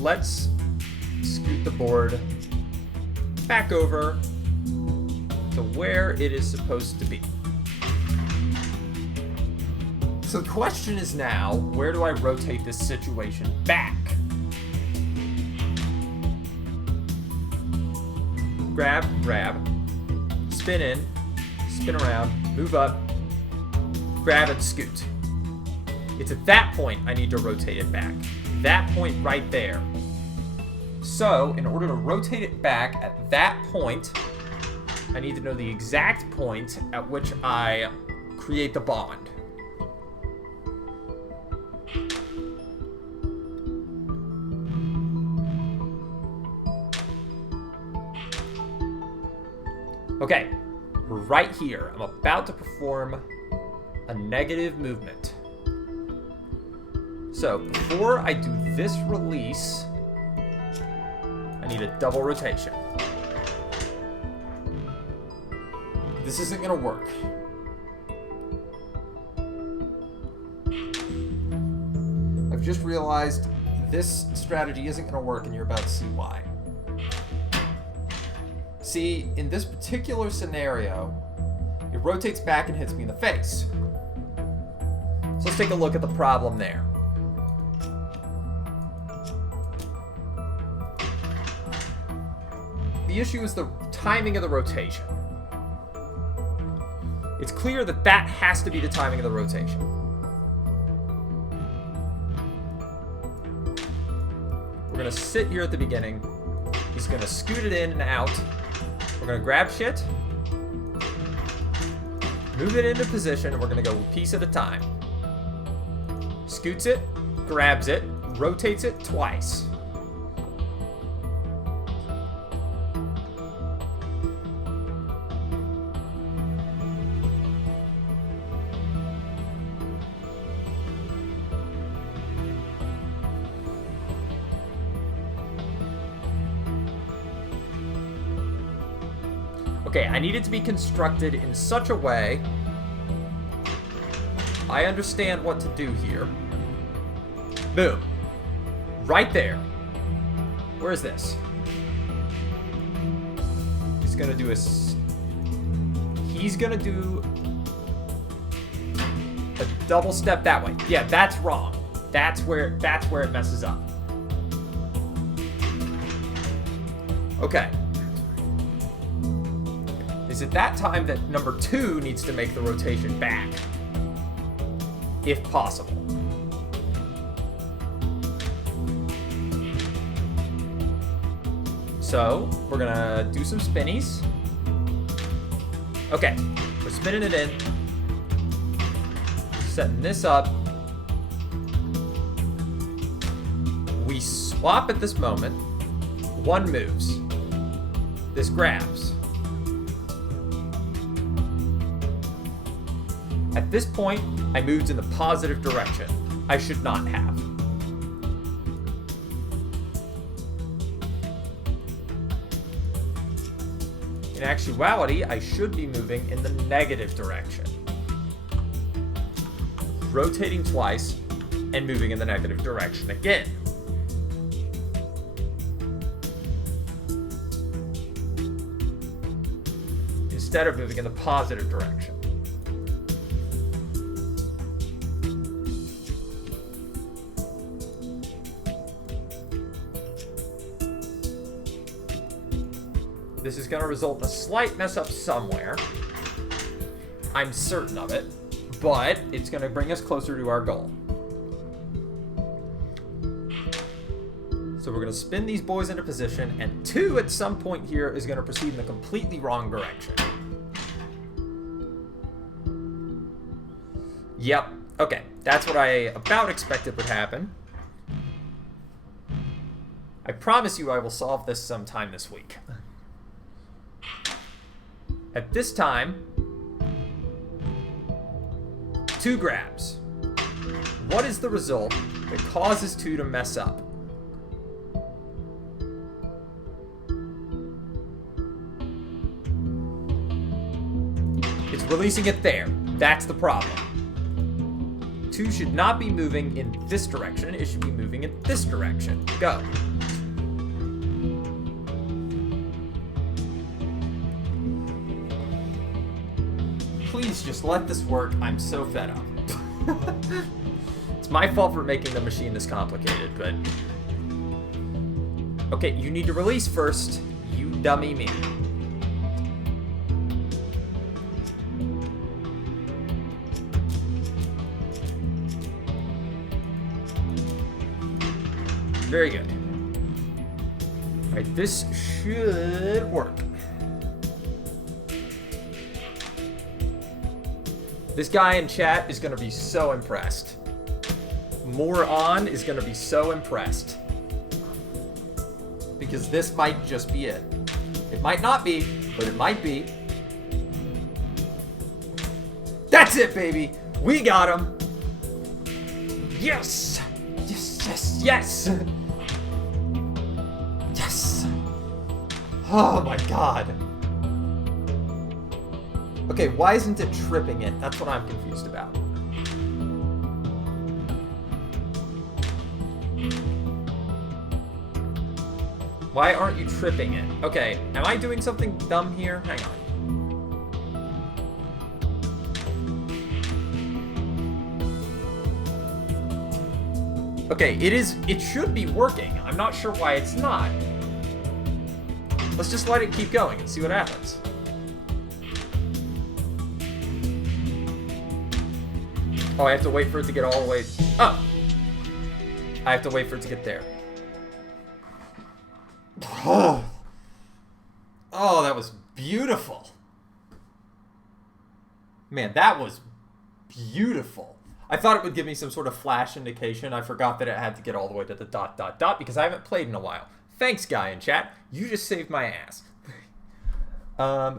Let's scoot the board back over to where it is supposed to be. So the question is now, where do I rotate this situation back? Grab, grab, spin in, spin around, move up, grab and scoot. It's at that point I need to rotate it back. That point right there. So in order to rotate it back at that point, I need to know the exact point at which I create the bond. Okay, we're right here. I'm about to perform a negative movement. So before I do this release, I need a double rotation. This isn't gonna work. I've just realized this strategy isn't gonna work, and you're about to see why. See, in this particular scenario, it rotates back and hits me in the face. So let's take a look at the problem there. The issue is the timing of the rotation. It's clear that that has to be the timing of the rotation. We're gonna sit here at the beginning. He's gonna scoot it in and out. We're gonna grab shit, move it into position, and we're gonna go a piece at a time. Scoots it, grabs it, rotates it twice. Okay, I need it to be constructed in such a way I understand what to do here. Boom. Right there. Where is this? He's gonna do He's gonna do a double step that way. Yeah, that's wrong. That's where it messes up. Okay. It's at that time that number 2 needs to make the rotation back, if possible. So, we're gonna do some spinnies. Okay, we're spinning it in, setting this up. We swap at this moment. 1 moves. This grabs. At this point, I moved in the positive direction. I should not have. In actuality, I should be moving in the negative direction. Rotating twice and moving in the negative direction again. Instead of moving in the positive direction. This is going to result in a slight mess up somewhere. I'm certain of it, but it's going to bring us closer to our goal. So we're going to spin these boys into position, and 2 at some point here is going to proceed in the completely wrong direction. Yep. Okay. That's what I about expected would happen. I promise you I will solve this sometime this week. At this time, 2 grabs. What is the result that causes 2 to mess up? It's releasing it there. That's the problem. 2 should not be moving in this direction. It should be moving in this direction. Go. Please just let this work. I'm so fed up. It's my fault for making the machine this complicated, but... Okay, you need to release first. You dummy me. Very good. Alright, this should work. This guy in chat is going to be so impressed. Moron is going to be so impressed. Because this might just be it. It might not be, but it might be. That's it, baby! We got him! Yes! Yes, yes, yes! Yes! Oh my god. Okay, why isn't it tripping it? That's what I'm confused about. Why aren't you tripping it? Okay, am I doing something dumb here? Hang on. Okay, it should be working. I'm not sure why it's not. Let's just let it keep going and see what happens. Oh, I have to wait for it to get all the way... Oh! I have to wait for it to get there. Oh! Oh, that was beautiful. Man, that was beautiful. I thought it would give me some sort of flash indication. I forgot that it had to get all the way to the ... because I haven't played in a while. Thanks, guy in chat. You just saved my ass.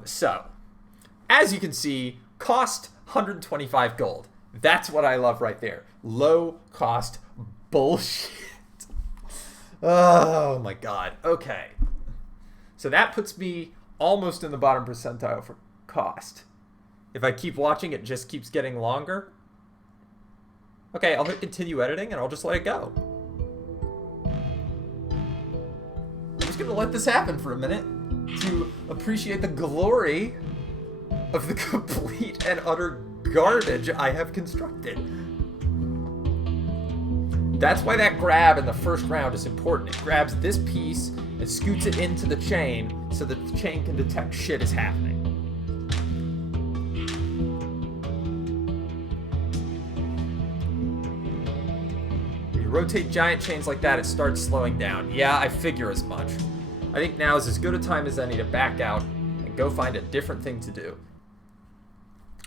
So, as you can see, cost 125 gold. That's what I love right there. Low cost bullshit. Oh my god. Okay. So that puts me almost in the bottom percentile for cost. If I keep watching, it just keeps getting longer. Okay, I'll hit continue editing and I'll just let it go. I'm just gonna let this happen for a minute to appreciate the glory of the complete and utter garbage I have constructed. That's why that grab in the first round is important. It grabs this piece and scoots it into the chain so that the chain can detect shit is happening. When you rotate giant chains like that, it starts slowing down. Yeah, I figure as much. I think now is as good a time as any to back out and go find a different thing to do.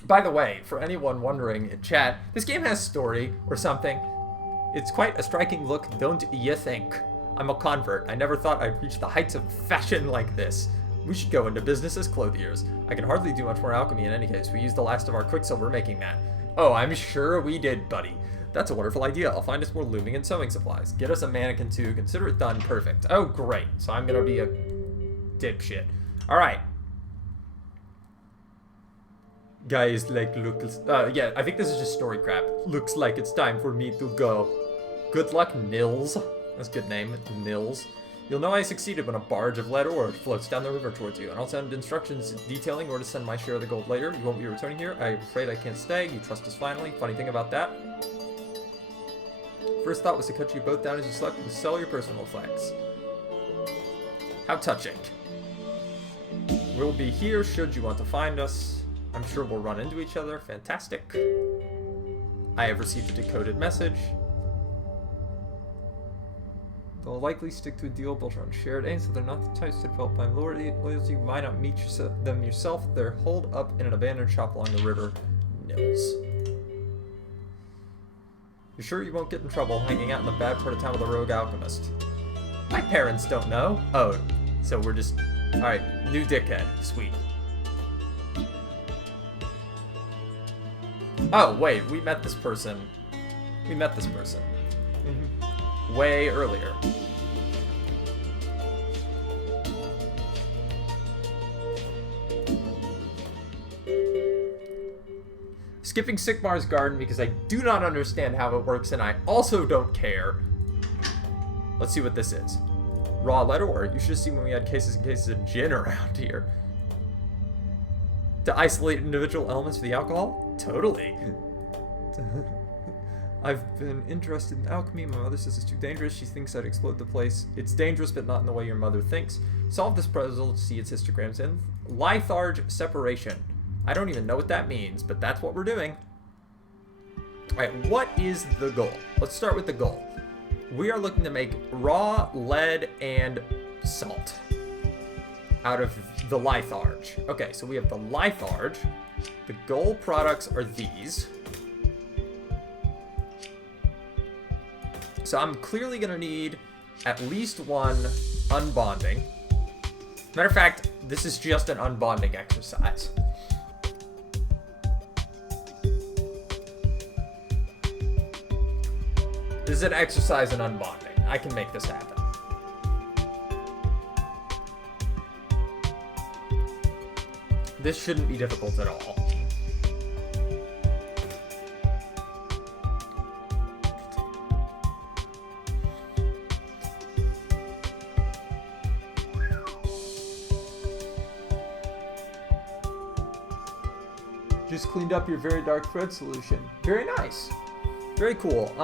By the way, for anyone wondering in chat, this game has story or something. It's quite a striking look, don't you think? I'm a convert. I never thought I'd reach the heights of fashion like this. We should go into business as clothiers. I can hardly do much more alchemy in any case. We used the last of our quicksilver making that. Oh, I'm sure we did, buddy. That's a wonderful idea. I'll find us more looming and sewing supplies. Get us a mannequin too. Consider it done. Perfect. Oh, great. So I'm gonna be a dipshit. All right. Guys, like, yeah, I think this is just story crap. Looks like it's time for me to go. Good luck, Nils. That's a good name, Nils. You'll know I succeeded when a barge of lead ore floats down the river towards you, and I'll send instructions detailing where to send my share of the gold later. You won't be returning here. I'm afraid I can't stay. You trust us finally. Funny thing about that. First thought was to cut you both down as you slept and to sell your personal effects. How touching. We'll be here should you want to find us. I'm sure we'll run into each other. Fantastic. I have received a decoded message. They'll likely stick to a deal built around shared aims, so they're not the types to develop by loyalty. You might not meet them yourself. They're holed up in an abandoned shop along the river. Nils. You're sure you won't get in trouble hanging out in the bad part of town with a rogue alchemist? My parents don't know. Oh, so we're just... Alright, new dickhead. Sweet. Oh, wait, we met this person. Way earlier. Skipping Sigmar's garden because I do not understand how it works and I also don't care. Let's see what this is. Raw lead ore. You should have seen when we had cases and cases of gin around here. To isolate individual elements for the alcohol? Totally. I've been interested in alchemy. My mother says it's too dangerous. She thinks I'd explode the place. It's dangerous, but not in the way your mother thinks. Solve this puzzle to see its histograms in. Litharge separation. I don't even know what that means, but that's what we're doing. Alright, what is the goal? Let's start with the goal. We are looking to make raw lead and salt out of the litharge. Okay, so we have the litharge. The goal products are these. So I'm clearly going to need at least one unbonding. Matter of fact, this is just an unbonding exercise. This is an exercise in unbonding. I can make this happen. This shouldn't be difficult at all. Just cleaned up your very dark thread solution. Very nice. Very cool.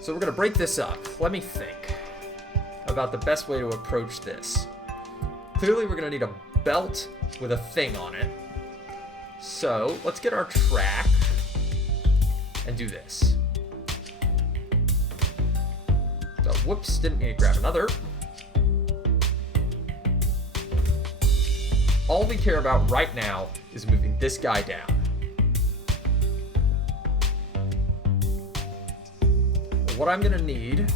So we're gonna break this up. Let me think about the best way to approach this. Clearly we're gonna need a belt with a thing on it. So let's get our track and do this. So, whoops, didn't need to grab another. All we care about right now is moving this guy down. What I'm gonna need,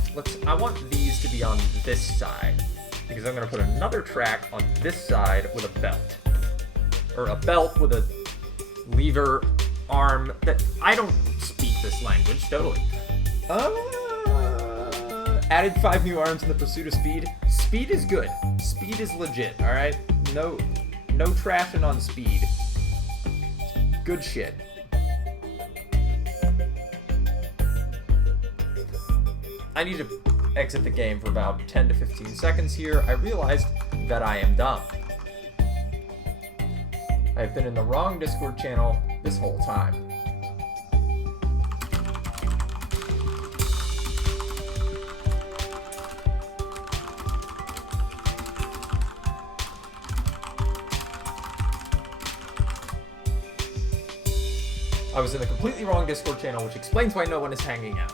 I want these to be on this side, because I'm gonna put another track on this side with a belt. Or a belt with a lever arm that, I don't speak this language, totally. Added 5 new arms in the pursuit of speed. Speed is good. Speed is legit, alright? No trashing on speed. Good shit. I need to exit the game for about 10 to 15 seconds here. I realized that I am dumb. I've been in the wrong Discord channel this whole time. I was in the completely wrong Discord channel, which explains why no one is hanging out.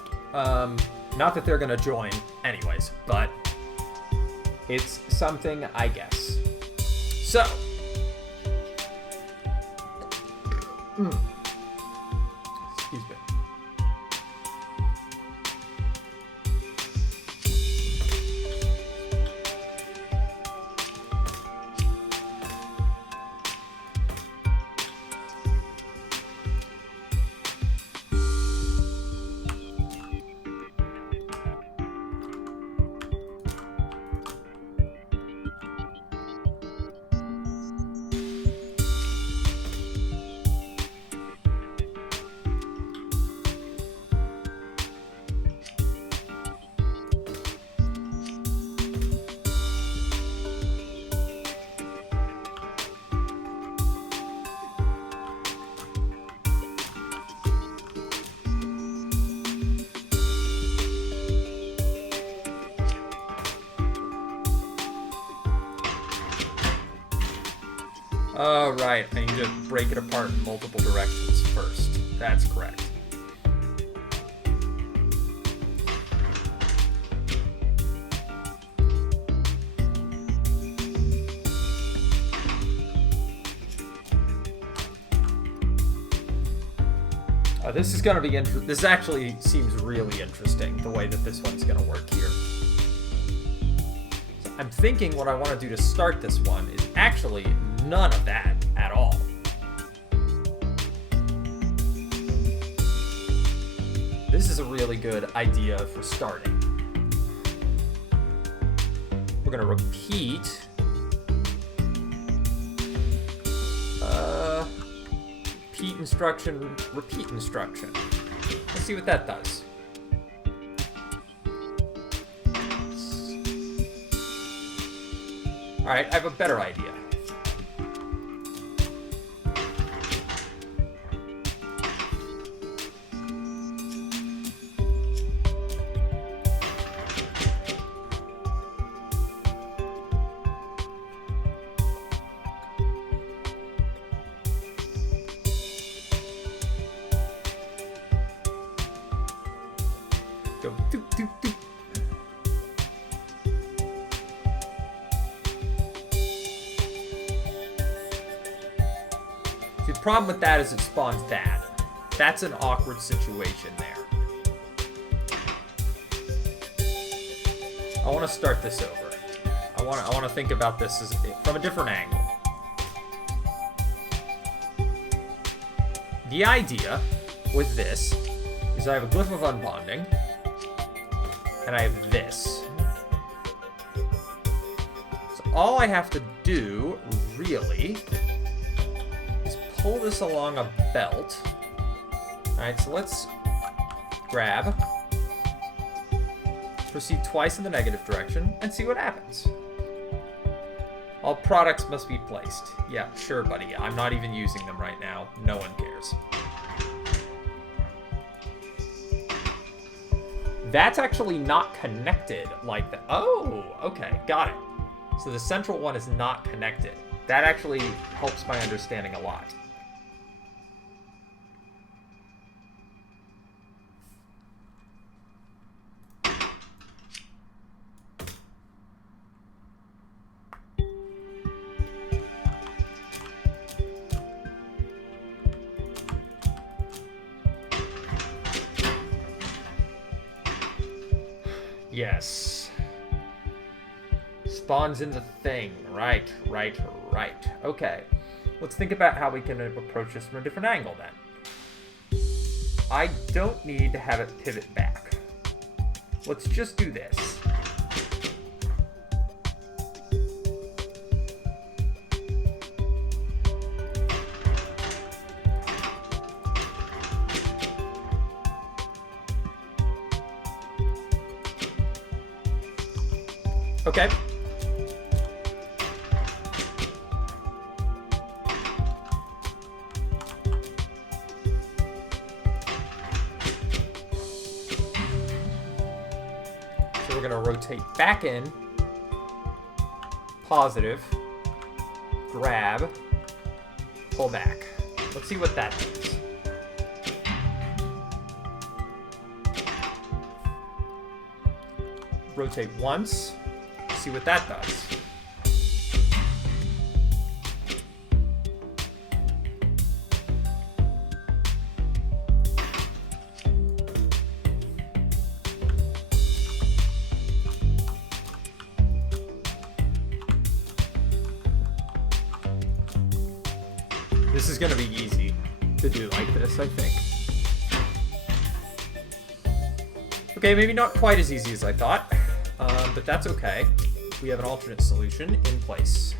Not that they're gonna join anyways, but it's something, I guess. So. Excuse me. Oh, right. I need to break it apart in multiple directions first. That's correct. This is going to be this actually seems really interesting, the way that this one's going to work here. So I'm thinking what I want to do to start this one is actually none of that at all. This is a really good idea for starting. We're going to repeat. Repeat instruction. Let's see what that does. Alright, I have a better idea. Go doop doop doop. See, the problem with that is it spawns that. That's an awkward situation there. I want to start this over. I want to think about this from a different angle. The idea with this is I have a glyph of unbonding. And I have this. So all I have to do, really, is pull this along a belt. Alright, so let's grab, proceed twice in the negative direction, and see what happens. All products must be placed. Yeah, sure, buddy. I'm not even using them right now. No one cares. That's actually not connected like that. Oh, okay, got it. So the central one is not connected. That actually helps my understanding a lot. Yes. Spawns in the thing. Right. Okay. Let's think about how we can approach this from a different angle then. I don't need to have it pivot back. Let's just do this. Okay. So we're going to rotate back in, positive, grab, pull back. Let's see what that does. Rotate once. See what that does. This is going to be easy to do like this, I think. Okay, maybe not quite as easy as I thought, but that's okay. We have an alternate solution in place.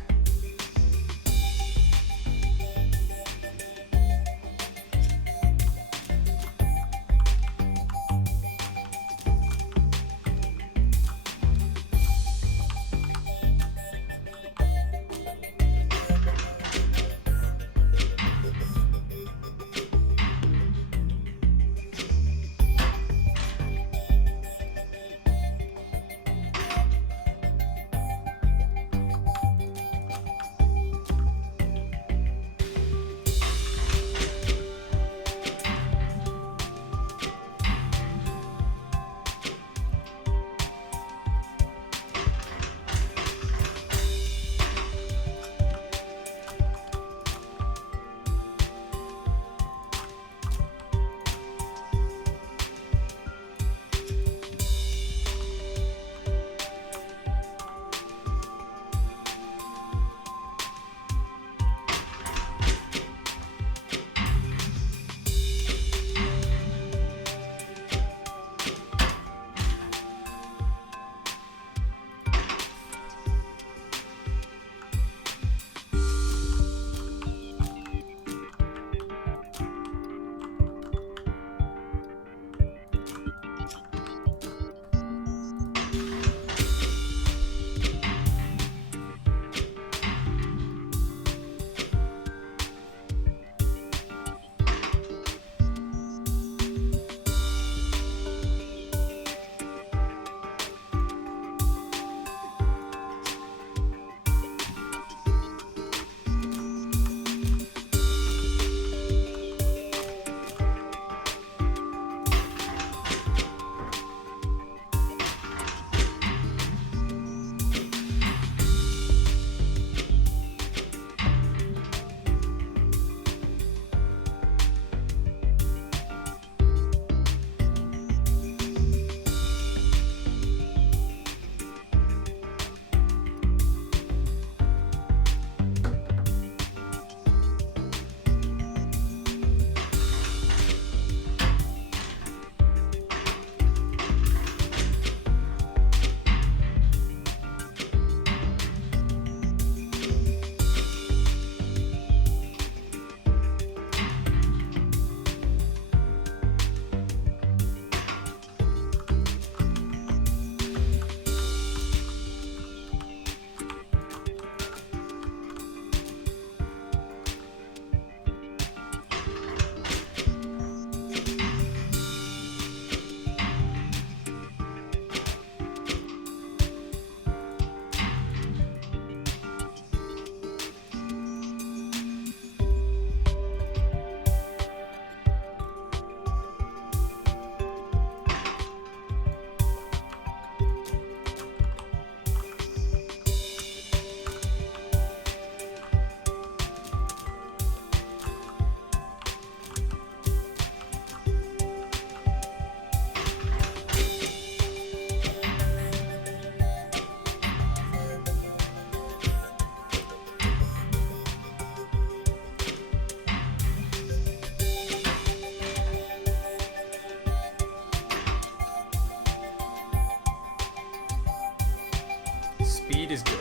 speed is good.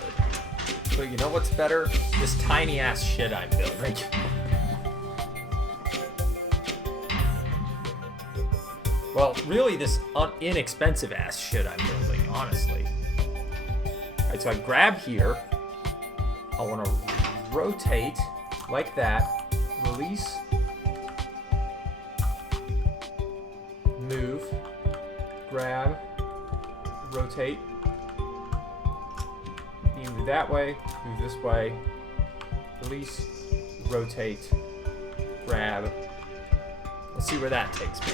But you know what's better? This tiny ass shit I'm building. Well, really this inexpensive ass shit I'm building, honestly. Alright, so I grab here. I want to rotate like that. Release. Move. Grab. Rotate. You move that way. Move this way. Release. Rotate. Grab. Let's see where that takes me.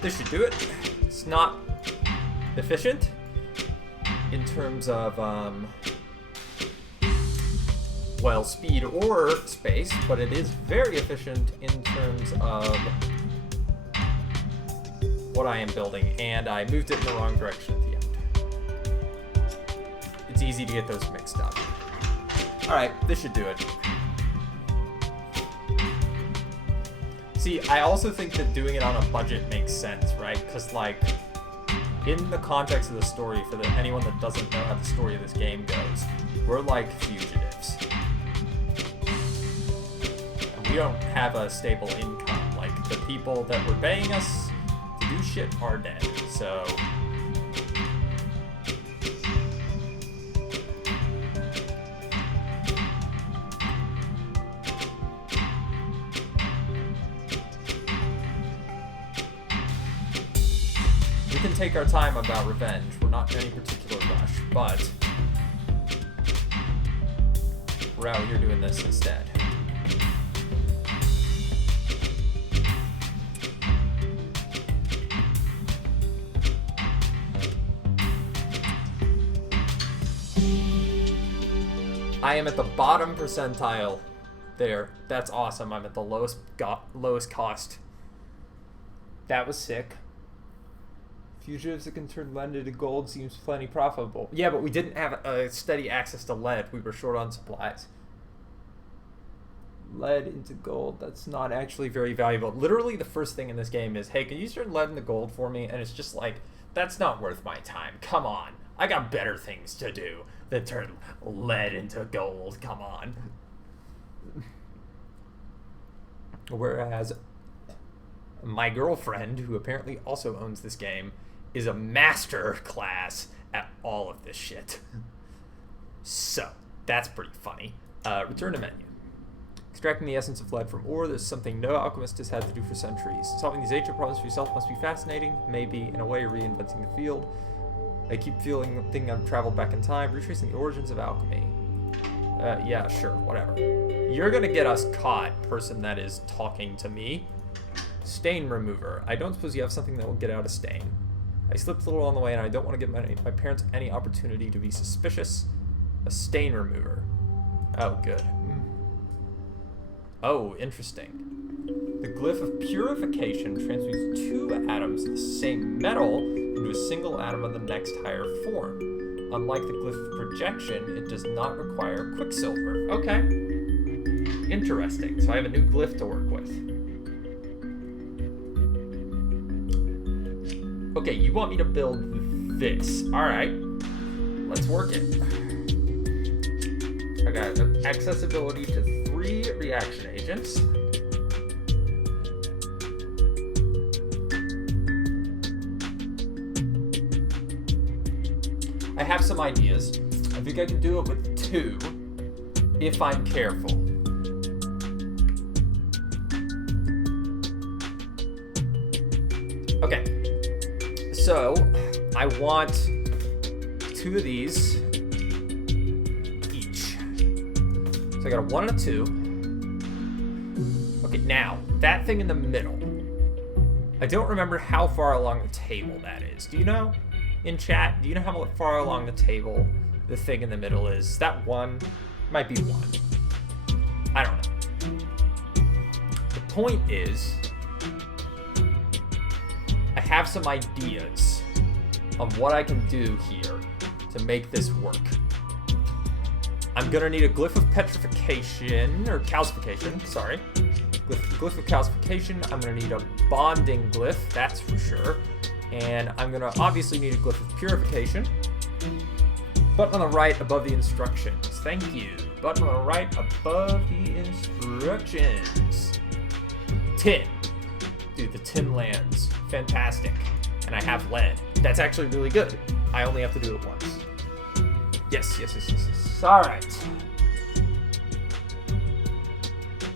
This should do it. It's not efficient in terms of, well, speed or space, but it is very efficient in terms of what I am building, and I moved it in the wrong direction at the end. It's easy to get those mixed up. Alright, this should do it. See, I also think that doing it on a budget makes sense, right? Because, like, in the context of the story, for anyone that doesn't know how the story of this game goes, we're like fugitives. And we don't have a stable income. Like, the people that were paying us to do shit are dead, so... we can take our time about revenge. We're not in any particular rush, but we're out here doing this instead. I am at the bottom percentile there. That's awesome. I'm at the lowest cost. That was sick. Fugitives that can turn lead into gold seems plenty profitable. Yeah, but we didn't have a steady access to lead. We were short on supplies. Lead into gold, that's not actually very valuable. Literally the first thing in this game is, hey, can you turn lead into gold for me? And it's just like, that's not worth my time. Come on. I got better things to do than turn lead into gold. Come on. Whereas my girlfriend, who apparently also owns this game, is a master class at all of this shit. So, that's pretty funny. Return to menu. Extracting the essence of lead from ore, there's something no alchemist has had to do for centuries. Solving these ancient problems for yourself must be fascinating, maybe, in a way, reinventing the field. I keep thinking I've traveled back in time, retracing the origins of alchemy. Yeah, sure, whatever. You're gonna get us caught, person that is talking to me. Stain remover. I don't suppose you have something that will get out a stain. I slipped a little on the way and I don't want to give my parents any opportunity to be suspicious. A stain remover. Oh, good. Oh, interesting. The glyph of purification transmutes 2 atoms of the same metal into a single atom of the next higher form. Unlike the glyph of projection, it does not require quicksilver. Okay. Interesting. So I have a new glyph to work with. Okay, you want me to build this. Alright. Let's work it. I got accessibility to 3 reaction agents. I have some ideas. I think I can do it with 2 if I'm careful. Okay. So, I want 2 of these each. So I got a 1 and a 2. Okay, now, that thing in the middle. I don't remember how far along the table that is. Do you know? In chat, do you know how far along the table the thing in the middle is. That 1 might be 1. I don't know. The point is, I have some ideas of what I can do here to make this work. I'm gonna need a glyph of petrification, or calcification, sorry. Glyph of calcification. I'm gonna need a bonding glyph, that's for sure. And I'm gonna obviously need a glyph of purification. Button on the right above the instructions. Thank you. Button on the right above the instructions. Tin. Dude, the tin lands. Fantastic. And I have lead. That's actually really good. I only have to do it once. Yes. Alright.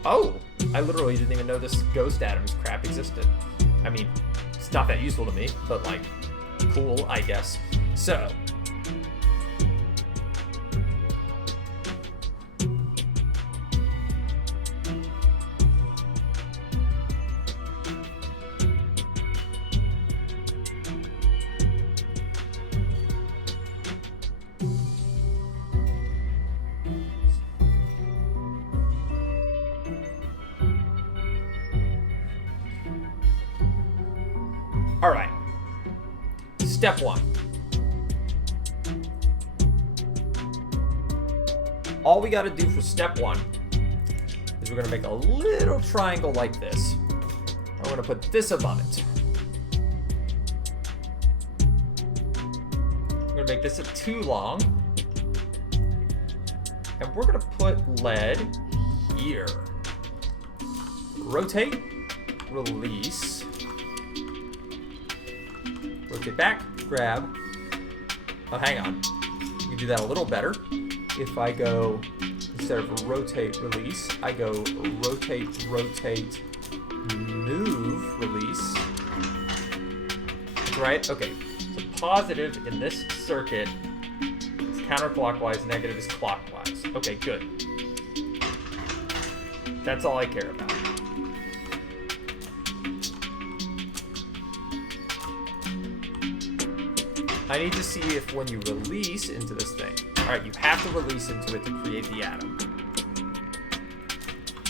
Oh! I literally didn't even know this ghost atoms crap existed. I mean, it's not that useful to me, but like, cool, I guess. So. All right. Step 1. All we got to do for step 1 is we're going to make a little triangle like this. I'm going to put this above it. I'm going to make this a 2 long. And we're going to put lead here. Rotate, release. Rotate back, grab. Oh, hang on. We can do that a little better. If I go, instead of rotate, release, I go rotate, rotate, move, release. That's right? Okay. So positive in this circuit is counterclockwise, negative is clockwise. Okay, good. That's all I care about. I need to see if when you release into this thing, alright, you have to release into it to create the atom.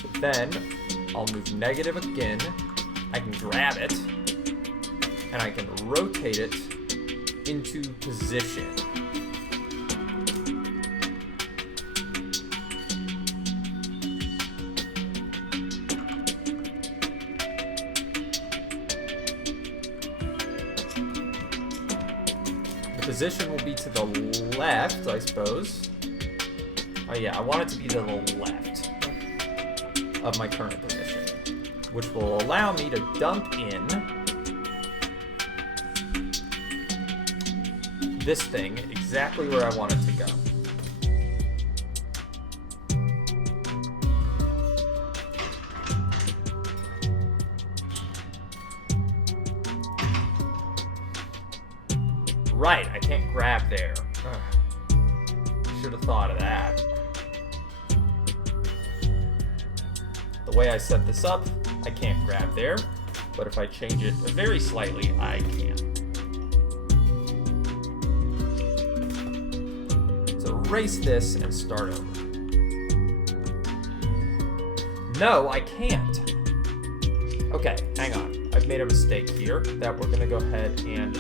But then, I'll move negative again, I can grab it, and I can rotate it into position. Position will be to the left, I suppose. Oh yeah, I want it to be to the left of my current position, which will allow me to dump in this thing exactly where I want it to go. Right, I can't grab there. Should have thought of that. The way I set this up, I can't grab there, but if I change it very slightly, I can. So erase this and start over. No, I can't. Okay, hang on. I've made a mistake here that we're gonna go ahead and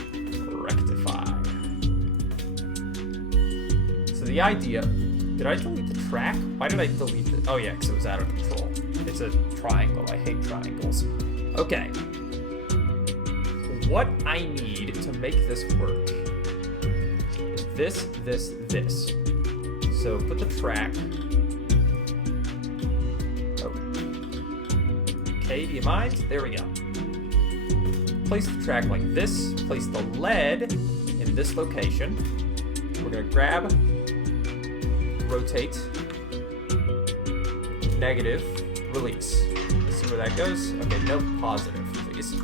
rectify. So the idea, did I delete the track? Why did I delete it? Oh yeah, because it was out of control. It's a triangle. I hate triangles. Okay. What I need to make this work is this. So put the track. Oh. Okay, do you mind? There we go. Place the track like this. Place the lead in this location. We're going to grab, rotate, negative, release. Let's see where that goes. Okay, nope, positive, please.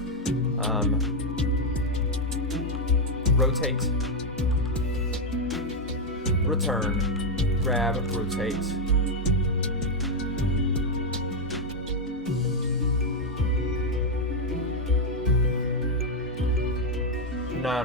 Rotate, return, grab, rotate. No.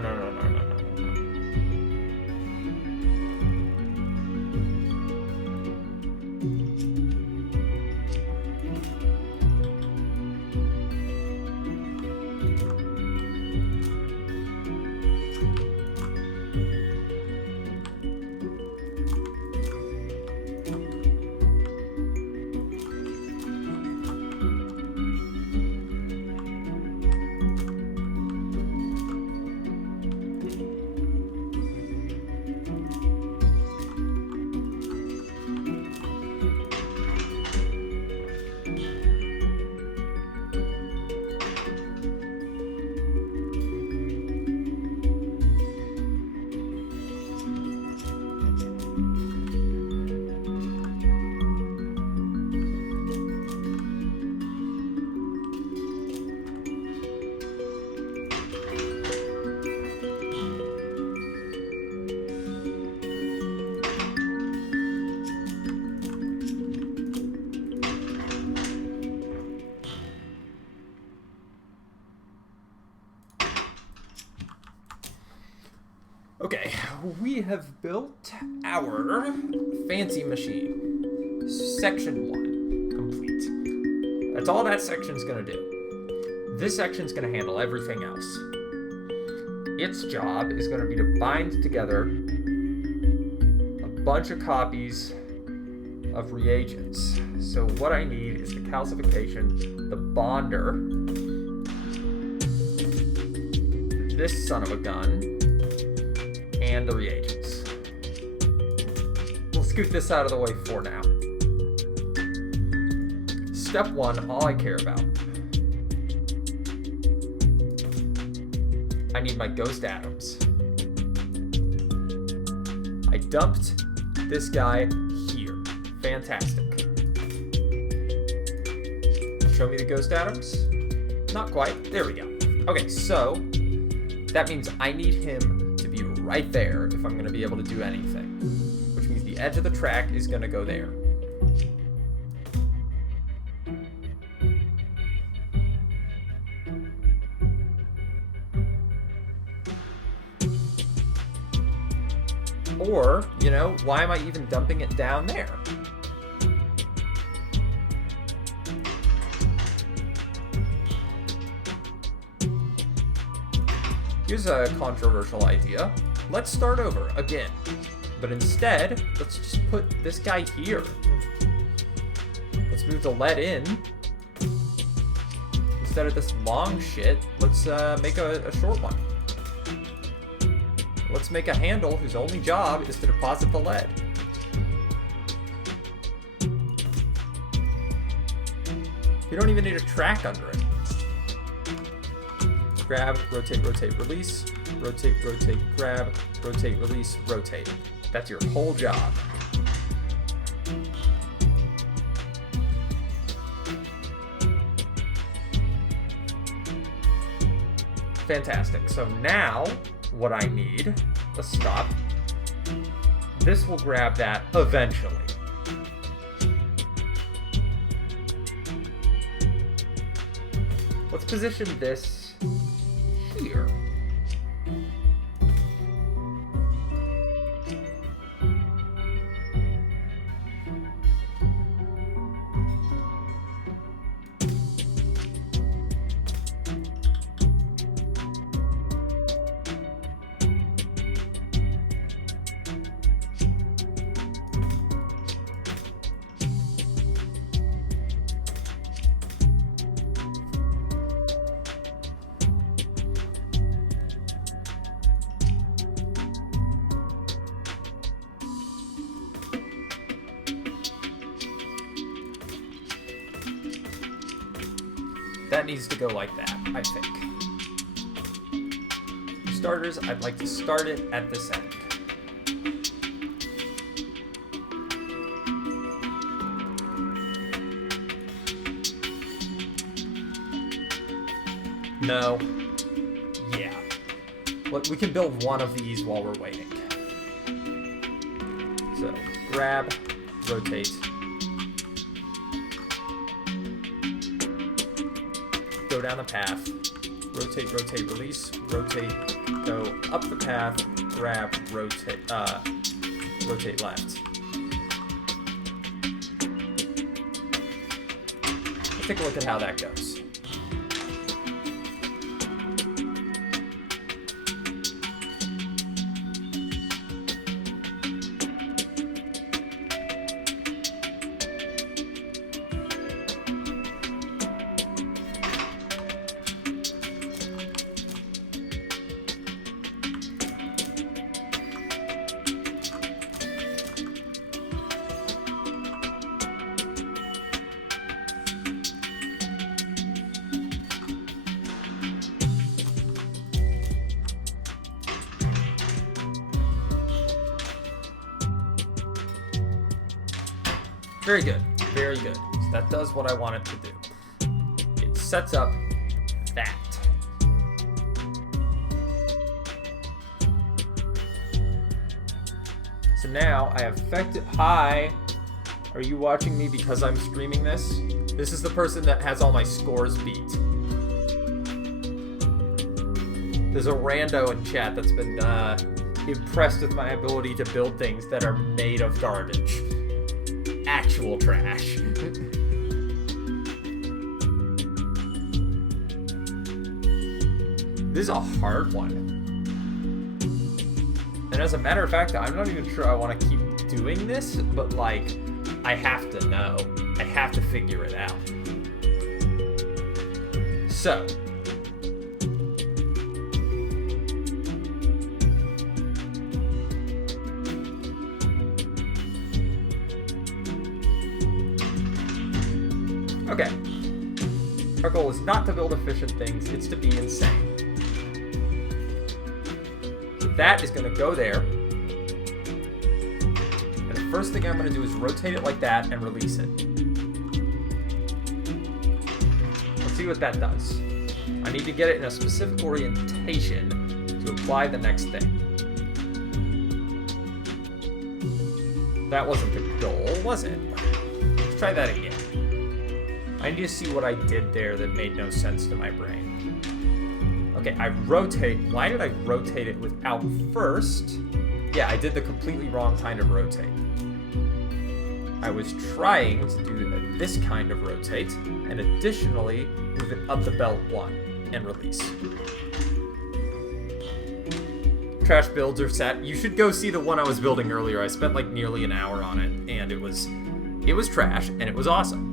Okay, we have built our fancy machine. Section 1 complete. That's all that section's gonna do. This section's gonna handle everything else. Its job is gonna be to bind together a bunch of copies of reagents. So what I need is the calcification, the bonder, this son of a gun, and the reagents. We'll scoot this out of the way for now. Step 1, all I care about. I need my ghost atoms. I dumped this guy here. Fantastic. Show me the ghost atoms? Not quite. There we go. Okay, so that means I need him to be right there if I'm going to be able to do anything. Which means the edge of the track is going to go there. Or, you know, why am I even dumping it down there? Here's a controversial idea. Let's start over again. But instead, let's just put this guy here. Let's move the lead in. Instead of this long shit, let's make a short one. Let's make a handle whose only job is to deposit the lead. We don't even need a track under it. Grab, rotate, rotate, release. Rotate, rotate, grab, rotate, release, rotate. That's your whole job. Fantastic. So now, what I need, let's stop. This will grab that eventually. Let's position this here. That needs to go like that, I think. For starters, I'd like to start it at this end. No. Yeah. We can build one of these while we're waiting. So, grab, rotate. Go down the path, rotate, rotate, release, rotate, go up the path, grab, rotate, rotate left. Let's take a look at how that goes. Very good, very good. So that does what I want it to do. It sets up that. So now I have affected. Hi, are you watching me because I'm streaming this? This is the person that has all my scores beat. There's a rando in chat that's been impressed with my ability to build things that are made of garbage. Actual trash. This is a hard one. And as a matter of fact, I'm not even sure I want to keep doing this, but like, I have to know. I have to figure it out. So. Okay. Our goal is not to build efficient things, it's to be insane. So that is going to go there. And the first thing I'm going to do is rotate it like that and release it. Let's see what that does. I need to get it in a specific orientation to apply the next thing. That wasn't the goal, was it? Let's try that again. I need to see what I did there that made no sense to my brain. Okay, I rotate. Why did I rotate it without first? Yeah, I did the completely wrong kind of rotate. I was trying to do this kind of rotate, and additionally, move it up the belt one and release. Trash builds are set. You should go see the one I was building earlier. I spent like nearly an hour on it, and it was trash, and it was awesome.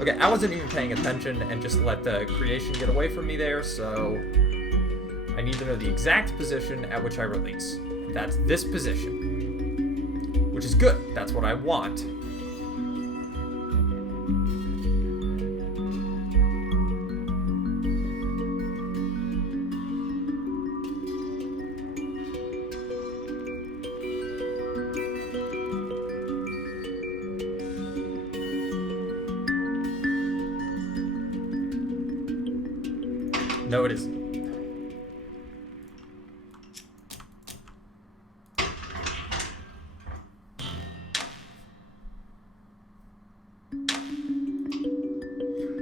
Okay, I wasn't even paying attention and just let the creation get away from me there, so I need to know the exact position at which I release. That's this position, which is good. That's what I want. No, it isn't.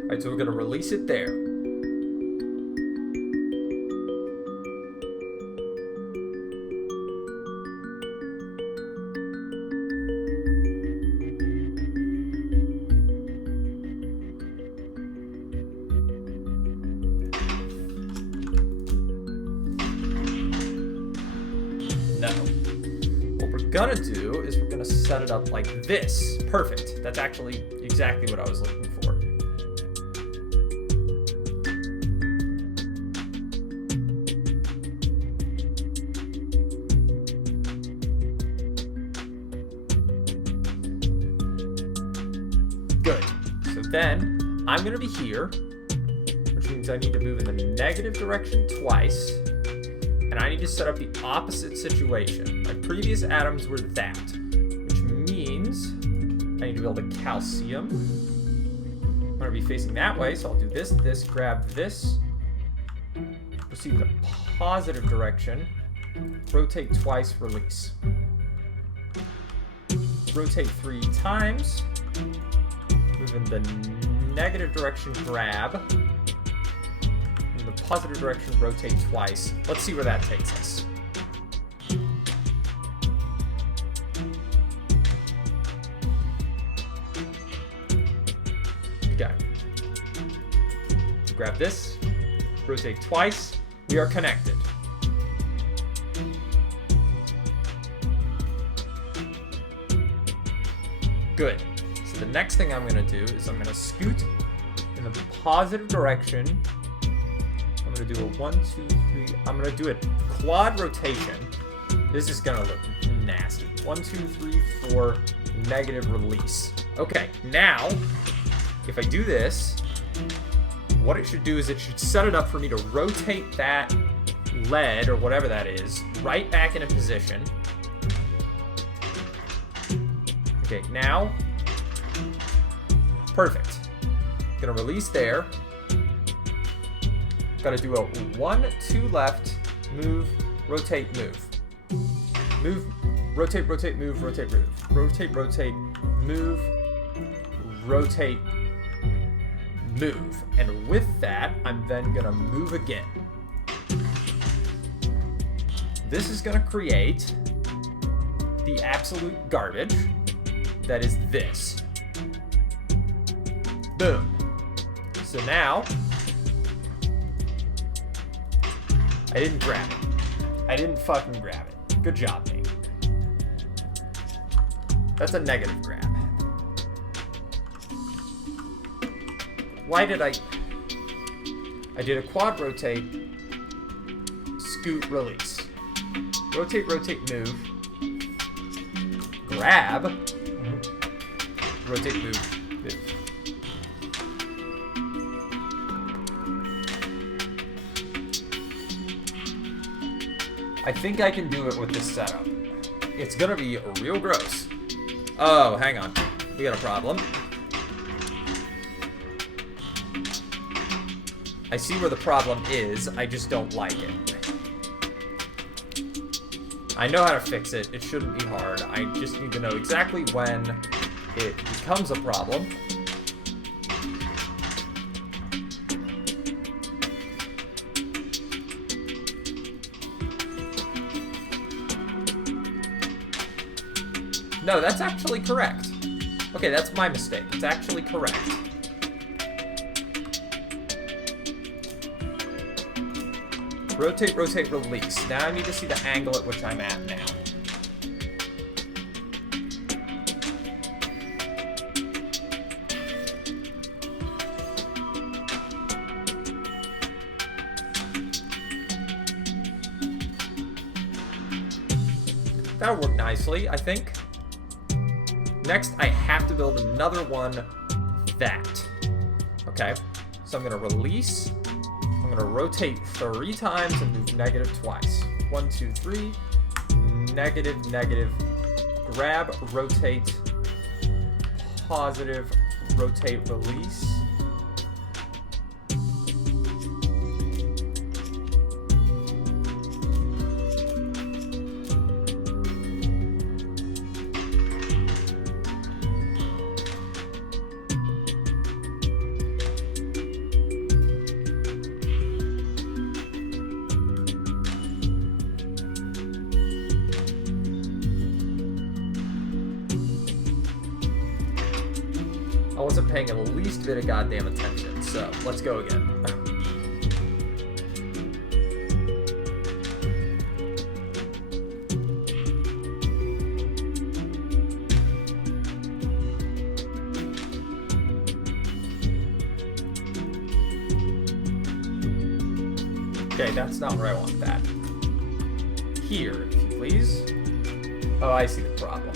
Alright, so we're going to release it there. Gonna do is we're gonna set it up like this. Perfect. That's actually exactly what I was looking for. Good. So then I'm gonna be here, which means I need to move in the negative direction twice. And I need to set up the opposite situation. My previous atoms were that, which means I need to build a calcium. I'm going to be facing that way, so I'll do this, grab this, proceed in the positive direction, rotate twice, release. Rotate 3 times, move in the negative direction, grab. In the positive direction, rotate twice. Let's see where that takes us. Okay. Grab this, rotate twice. We are connected. Good. So the next thing I'm going to do is I'm going to scoot in the positive direction. I'm going to do a 1, 2, 3. I'm going to do a quad rotation. This is going to look nasty. 1, 2, 3, 4, negative release. Okay, now, if I do this, what it should do is it should set it up for me to rotate that lead, or whatever that is, right back into position. Okay, now, perfect. Gonna release there. Gotta do a 1, 2 left, move, rotate, move. Move, rotate, rotate, move, rotate, move. Rotate, rotate, move, rotate, move. And with that, I'm then gonna move again. This is gonna create the absolute garbage that is this. Boom. So now, I didn't grab it. I didn't fucking grab it. Good job, mate. That's a negative grab. Why did I did a quad rotate, scoot, release. Rotate, rotate, move. Grab. Rotate, move, move. I think I can do it with this setup. It's gonna be real gross. Oh, hang on. We got a problem. I see where the problem is, I just don't like it. I know how to fix it, it shouldn't be hard. I just need to know exactly when it becomes a problem. No, that's actually correct. Okay, that's my mistake. It's actually correct. Rotate, rotate, release. Now I need to see the angle at which I'm at now. That'll work nicely, I think. Next, I have to build another one that. Okay, so I'm gonna release. I'm gonna rotate 3 times and move negative twice. 1, 2, 3. Negative, negative. Grab, rotate, positive, rotate, release. I wasn't paying the least bit of goddamn attention, so let's go again. Okay, that's not where I want that. Here, if you please. Oh, I see the problem.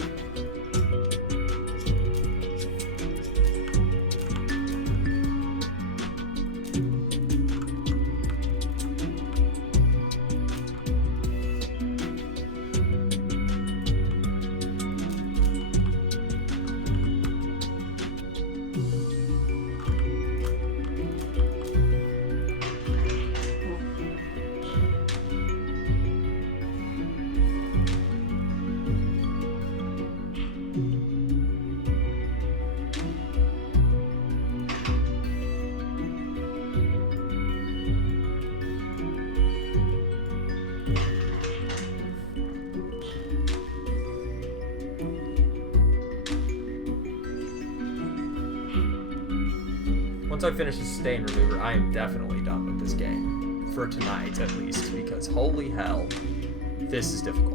Once I finish the stain remover, I am definitely done with this game. For tonight, at least, because holy hell, this is difficult.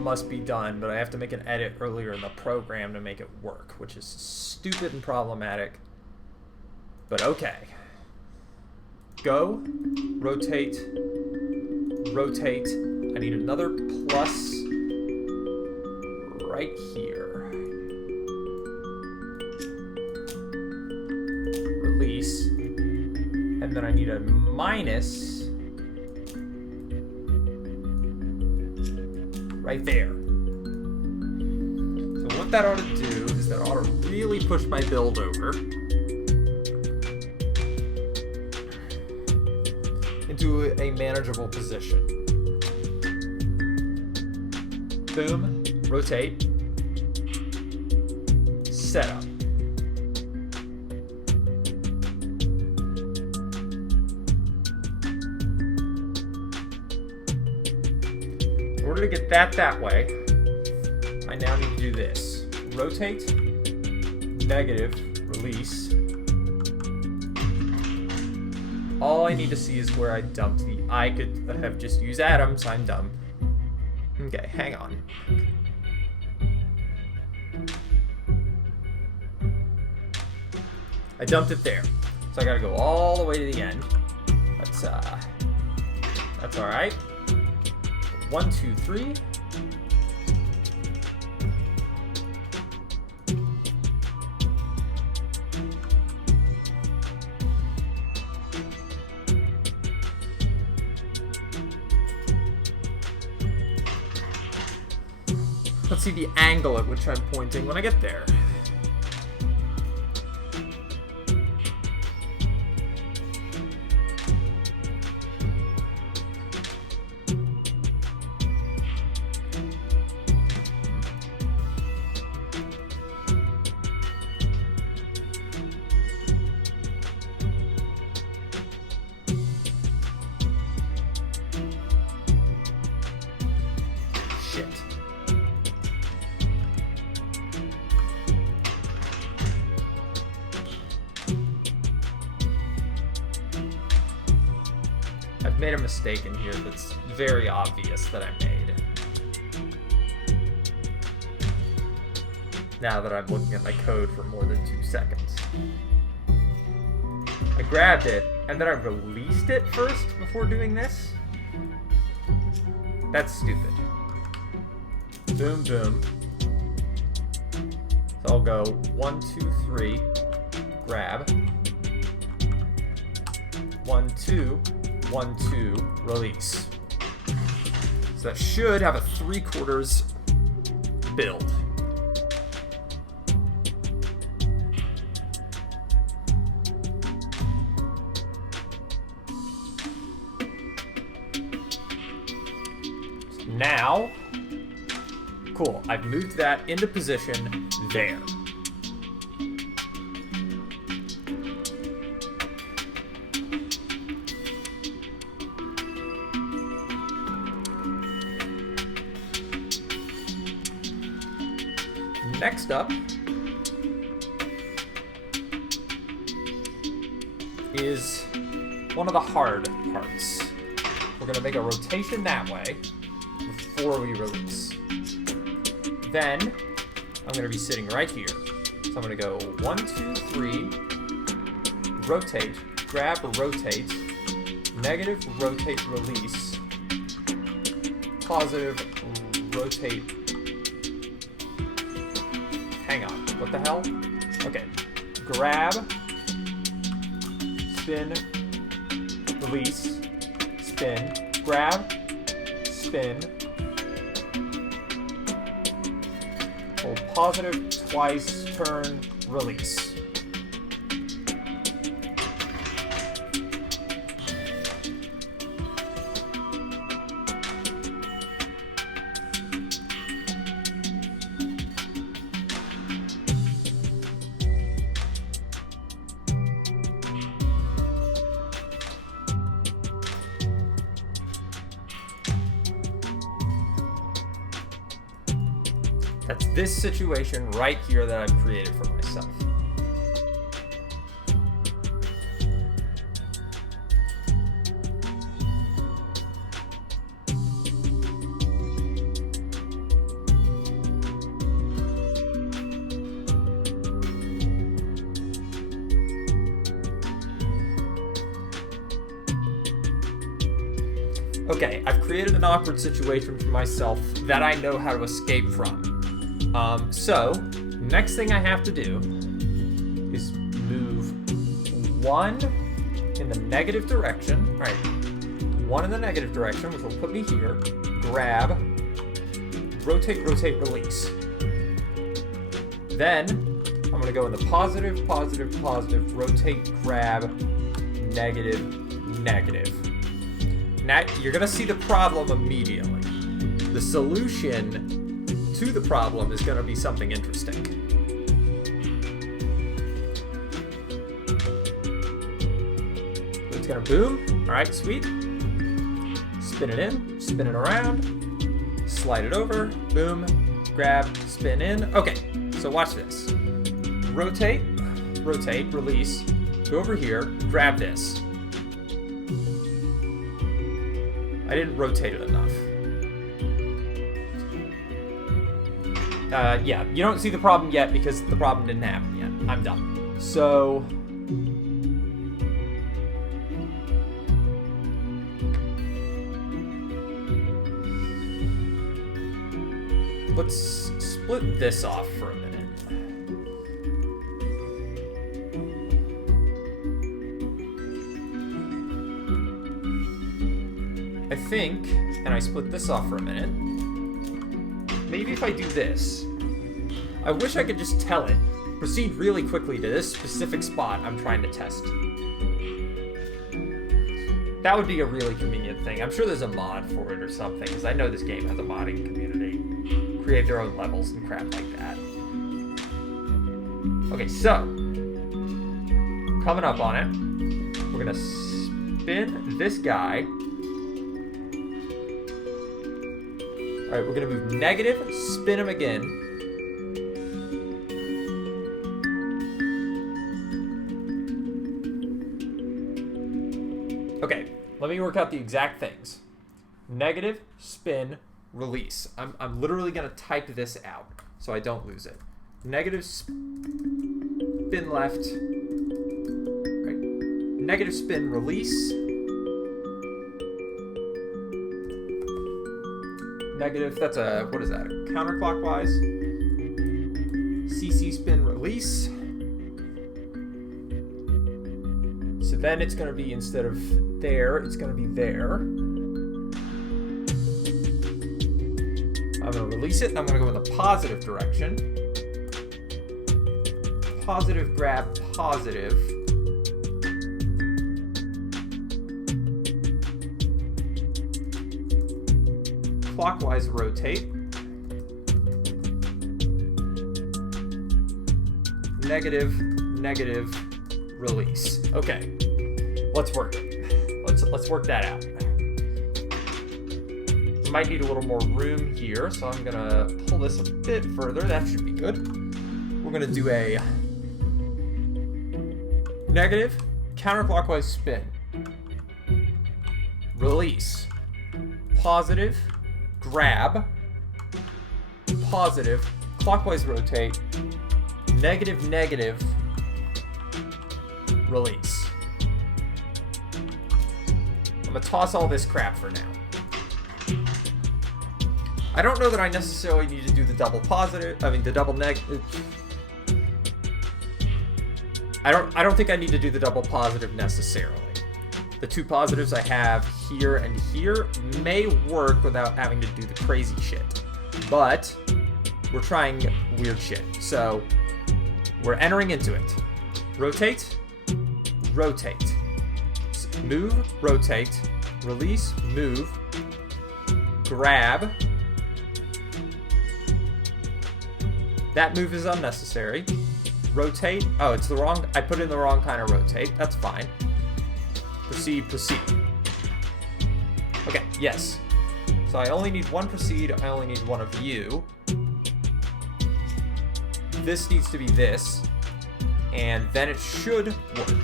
Must be done, but I have to make an edit earlier in the program to make it work, which is stupid and problematic. But okay. Go, rotate, rotate. I need another plus right here. Release. And then I need a minus right there. So what that ought to do is that ought to really push my build over into a manageable position. Boom, rotate, setup. In order to get that way, I now need to do this. Rotate, negative, release. All I need to see is where I dumped the... I could have just used atoms, I'm dumb. Okay, hang on. I dumped it there. So I gotta go all the way to the end. That's alright. 1, 2, 3. Let's see the angle at which I'm pointing when I get there. Shit. I've made a mistake in here that's very obvious that I made. Now that I'm looking at my code for more than 2 seconds. I grabbed it, and then I released it first before doing this? That's stupid. Boom, boom. So I'll go 1, 2, 3, grab. 1, 2, 1, 2, release. So that should have a 3/4 build. Now, cool, I've moved that into position there. Next up is one of the hard parts. We're going to make a rotation that way before we release. Then I'm going to be sitting right here. So I'm going to go 1, 2, 3, rotate, grab, rotate, negative, rotate, release, positive, rotate. Hang on, what the hell? Okay, grab, spin, release, spin, grab, spin, hold positive twice, turn, release. That's this situation right here that I've created for myself. Okay, I've created an awkward situation for myself that I know how to escape from. So, next thing I have to do is move 1 in the negative direction. All right, 1 in the negative direction, which will put me here. Grab, rotate, rotate, release. Then, I'm going to go in the positive, positive, positive, rotate, grab, negative, negative. Now, you're going to see the problem immediately. The solution to the problem is going to be something interesting. It's going to boom. All right, sweet. Spin it in, spin it around, slide it over, boom, grab, spin in. Okay, so watch this. Rotate, rotate, release, go over here, grab this. I didn't rotate it enough. Yeah, you don't see the problem yet because the problem didn't happen yet. I'm done. So... let's split this off for a minute. I think, and I split this off for a minute. Maybe if I do this, I wish I could just tell it, proceed really quickly to this specific spot I'm trying to test. That would be a really convenient thing. I'm sure there's a mod for it or something, because I know this game has a modding community. Create their own levels and crap like that. Okay, so, coming up on it, we're gonna spin this guy. Alright, we're going to move negative, spin him again. Okay, let me work out the exact things. Negative, spin, release. I'm literally going to type this out so I don't lose it. Negative, spin left. Okay. Negative, spin, release. Negative, that's a, what is that, counterclockwise. CC spin release. So then it's going to be, instead of there, it's going to be there. I'm going to release it, and I'm going to go in the positive direction. Positive, grab, positive. Clockwise rotate. Negative, negative, release. Okay, let's work it. Let's work that out. Might need a little more room here, so I'm gonna pull this a bit further. That should be good. We're gonna do a negative, counterclockwise spin. Release. Positive. Grab, positive, clockwise rotate, negative, negative, release. I'm gonna toss all this crap for now. I don't know that I necessarily need to do the double positive, the double negative. I don't think I need to do the double positive necessarily. The two positives I have here and here may work without having to do the crazy shit. But we're trying weird shit. So we're entering into it. Rotate, rotate. Move, rotate, release, move, grab. That move is unnecessary. Rotate. Oh, it's the wrong, I put in the wrong kind of rotate. That's fine. Proceed, proceed. Okay, yes. So I only need one proceed, I only need one of you. This needs to be this, and then it should work.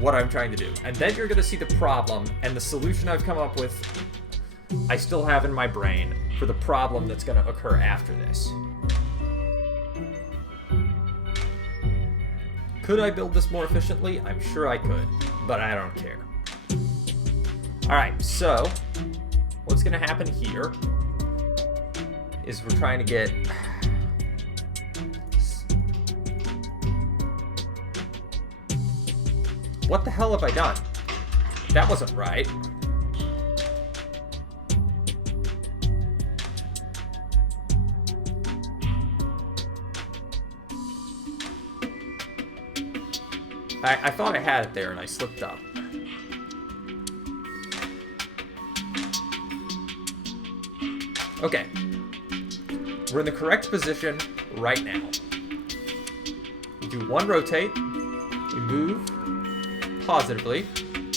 What I'm trying to do. And then you're gonna see the problem, and the solution I've come up with, I still have in my brain for the problem that's gonna occur after this. Could I build this more efficiently? I'm sure I could, but I don't care. Alright, so what's gonna happen here is we're trying to get What the hell have I done? That wasn't right. I thought I had it there and I slipped up. Okay. We're in the correct position right now. We do one rotate. We move positively. We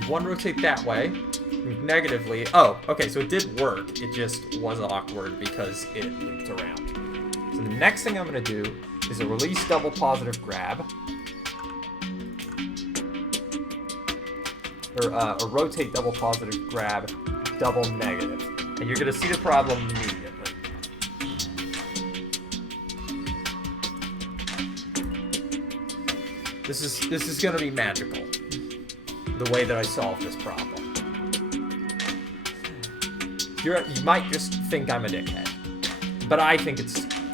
do one rotate that way. Move negatively. Oh, okay, so it did work. It just was awkward because it looped around. So the next thing I'm going to do is a release double positive grab. Or a rotate double positive grab, double negative. And you're going to see the problem immediately. This is going to be magical, the way that I solve this problem. You might just think I'm a dickhead, but I think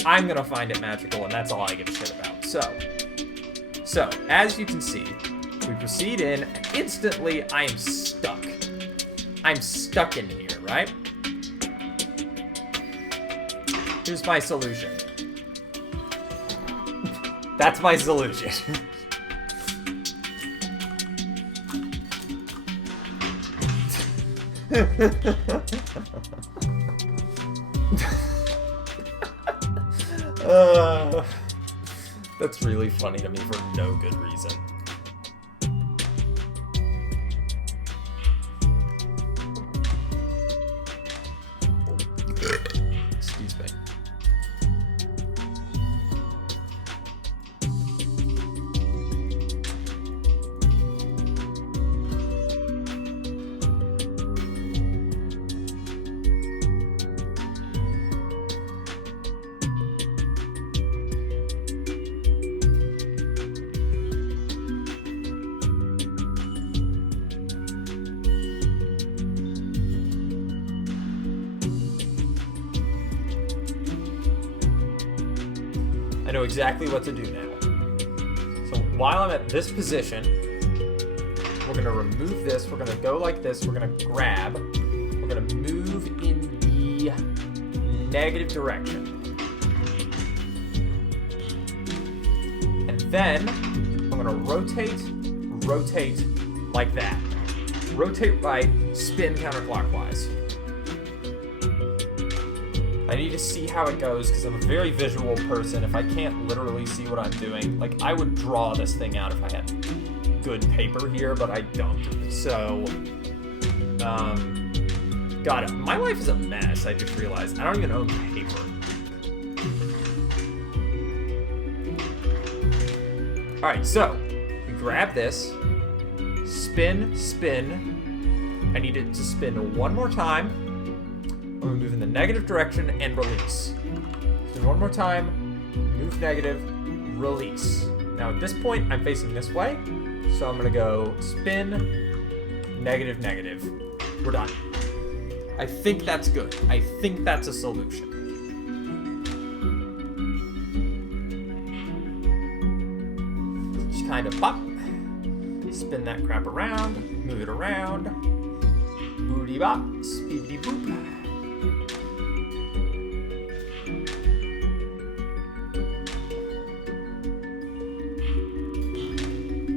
I'm going to find it magical, and that's all I give a shit about. So, as you can see, we proceed in, and instantly I am stuck. I'm stuck in here, right? Here's my solution. That's my solution. That's really funny to me for no good reason. Excuse me. I know exactly what to do now. So while I'm at this position, we're going to remove this. We're going to go like this. We're going to grab. We're going to move in the negative direction. And then I'm going to rotate like that. Rotate right, spin counterclockwise. I need to see how it goes because I'm a very visual person. If I can't literally see what I'm doing, like I would draw this thing out if I had good paper here, but I don't. So, God, my life is a mess. I just realized I don't even own paper. All right, so we grab this, spin. I need it to spin one more time. I'm going to move in the negative direction and release. Spin one more time, move negative, release. Now at this point, I'm facing this way, so I'm going to go spin, negative, negative. We're done. I think that's good. I think that's a solution. Just kind of pop, spin that crap around, move it around, boody bop, speedy boop.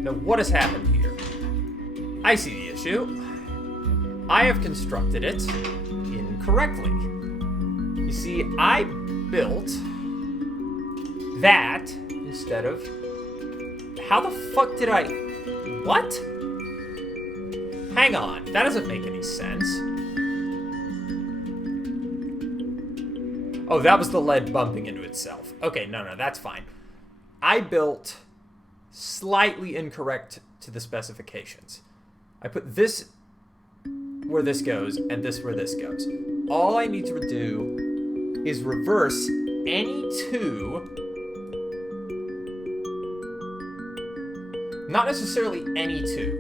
Now, what has happened here? I see the issue. I have constructed it incorrectly. You see, I built that instead of... How the fuck did I... What? Hang on, that doesn't make any sense. Oh, that was the lead bumping into itself. Okay, no, that's fine. I built... slightly incorrect to the specifications. I put this where this goes and this where this goes. All I need to do is reverse any two, not necessarily any two.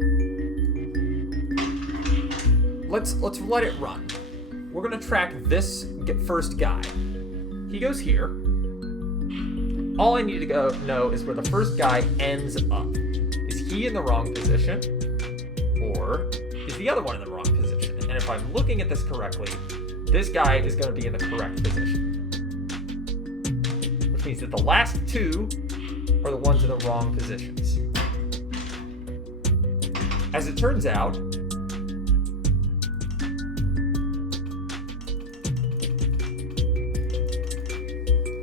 Let's let it run. We're gonna track this first guy. He goes here. all I need to know is where the first guy ends up. Is he in the wrong position? Or is the other one in the wrong position? And if I'm looking at this correctly, this guy is going to be in the correct position. Which means that the last two are the ones in the wrong positions. As it turns out,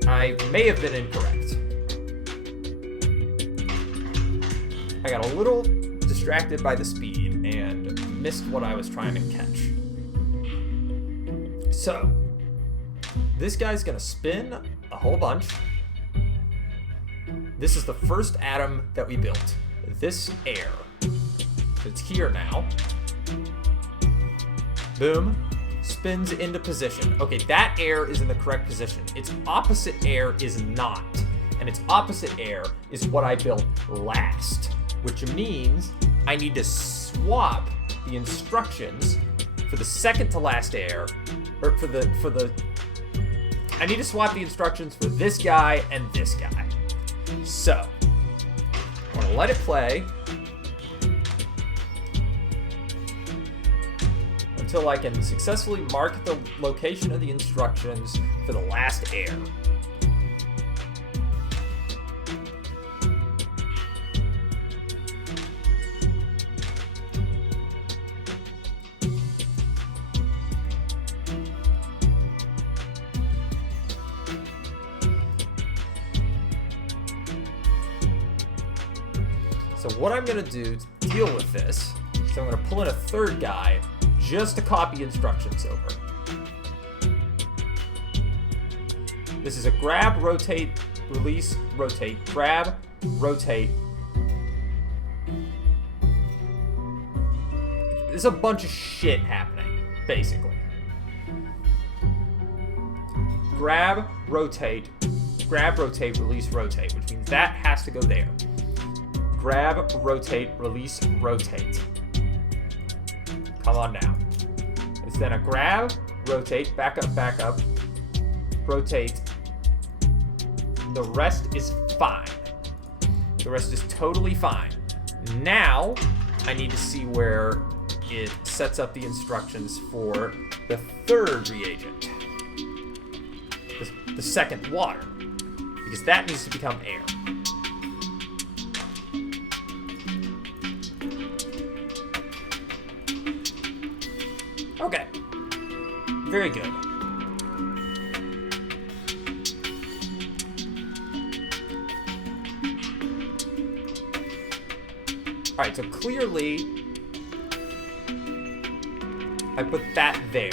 I may have been incorrect. I got a little distracted by the speed and missed what I was trying to catch. So, this guy's gonna spin a whole bunch. This is the first atom that we built. This air. It's here now. Boom. Spins into position. Okay, that air is in the correct position. Its opposite air is not. And its opposite air is what I built last. Which means I need to swap the instructions for the second to last air. Or I need to swap the instructions for this guy and this guy. So, I'm gonna let it play until I can successfully mark the location of the instructions for the last air. So what I'm going to do to deal with this is I'm going to pull in a third guy just to copy instructions over. This is a grab, rotate, release, rotate, grab, rotate. There's a bunch of shit happening, basically. Grab, rotate, release, rotate, which means that has to go there. Grab, rotate, release, rotate. Come on now. It's then a grab, rotate, back up, rotate. The rest is fine. The rest is totally fine. Now, I need to see where it sets up the instructions for the third reagent. The second water. Because that needs to become air. Okay. Very good. Alright, so clearly I put that there.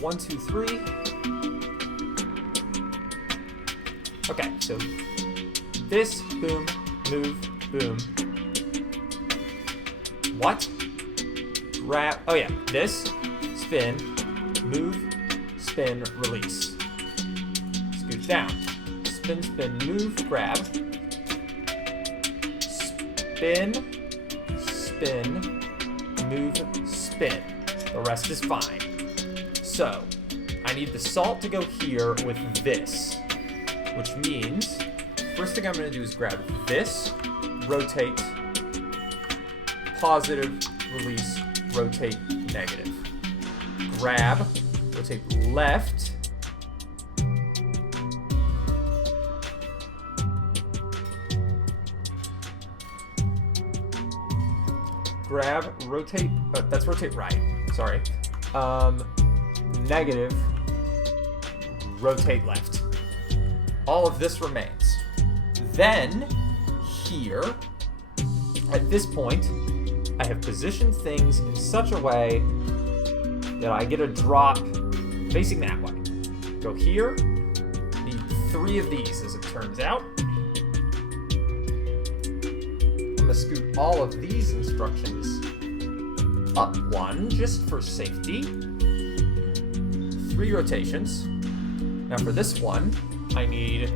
One, two, three. Okay, so this, boom, move, boom. What? Grab, oh yeah, this, spin, move, spin, release. Scoot down. Spin, spin, move, grab. Spin, spin, move, spin. The rest is fine. So, I need the salt to go here with this, which means first thing I'm going to do is grab this, rotate, positive, release, rotate, negative. Grab, rotate left, grab, rotate, that's rotate right, sorry. Negative, rotate left. All of this remains. Then, here, at this point, I have positioned things in such a way that I get a drop facing that way. Go here, need 3 of these as it turns out. I'm gonna scoot all of these instructions up 1 just for safety. 3 rotations. Now for this one, I need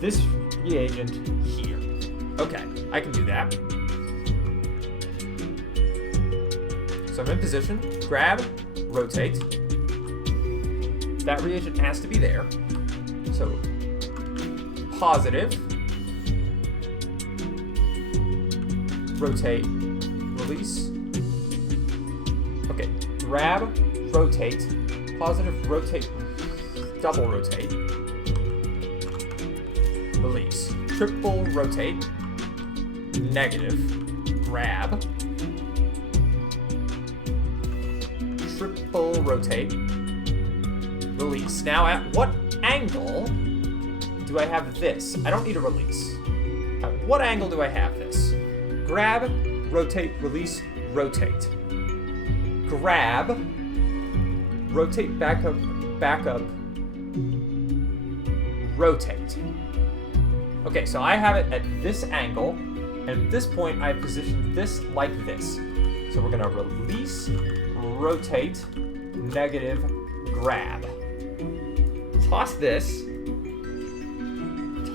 this reagent here. Okay, I can do that. So I'm in position, grab, rotate. That reagent has to be there. So positive, rotate, release. Okay, grab, rotate, positive, rotate, double rotate, release. Triple rotate, negative, grab, triple rotate, release. Now at what angle do I have this? I don't need a release. At what angle do I have this? Grab, rotate, release, rotate. Grab, rotate, back up, rotate. Okay, so I have it at this angle, and at this point I position this like this. So we're gonna release, rotate, negative, grab. Toss this, scoot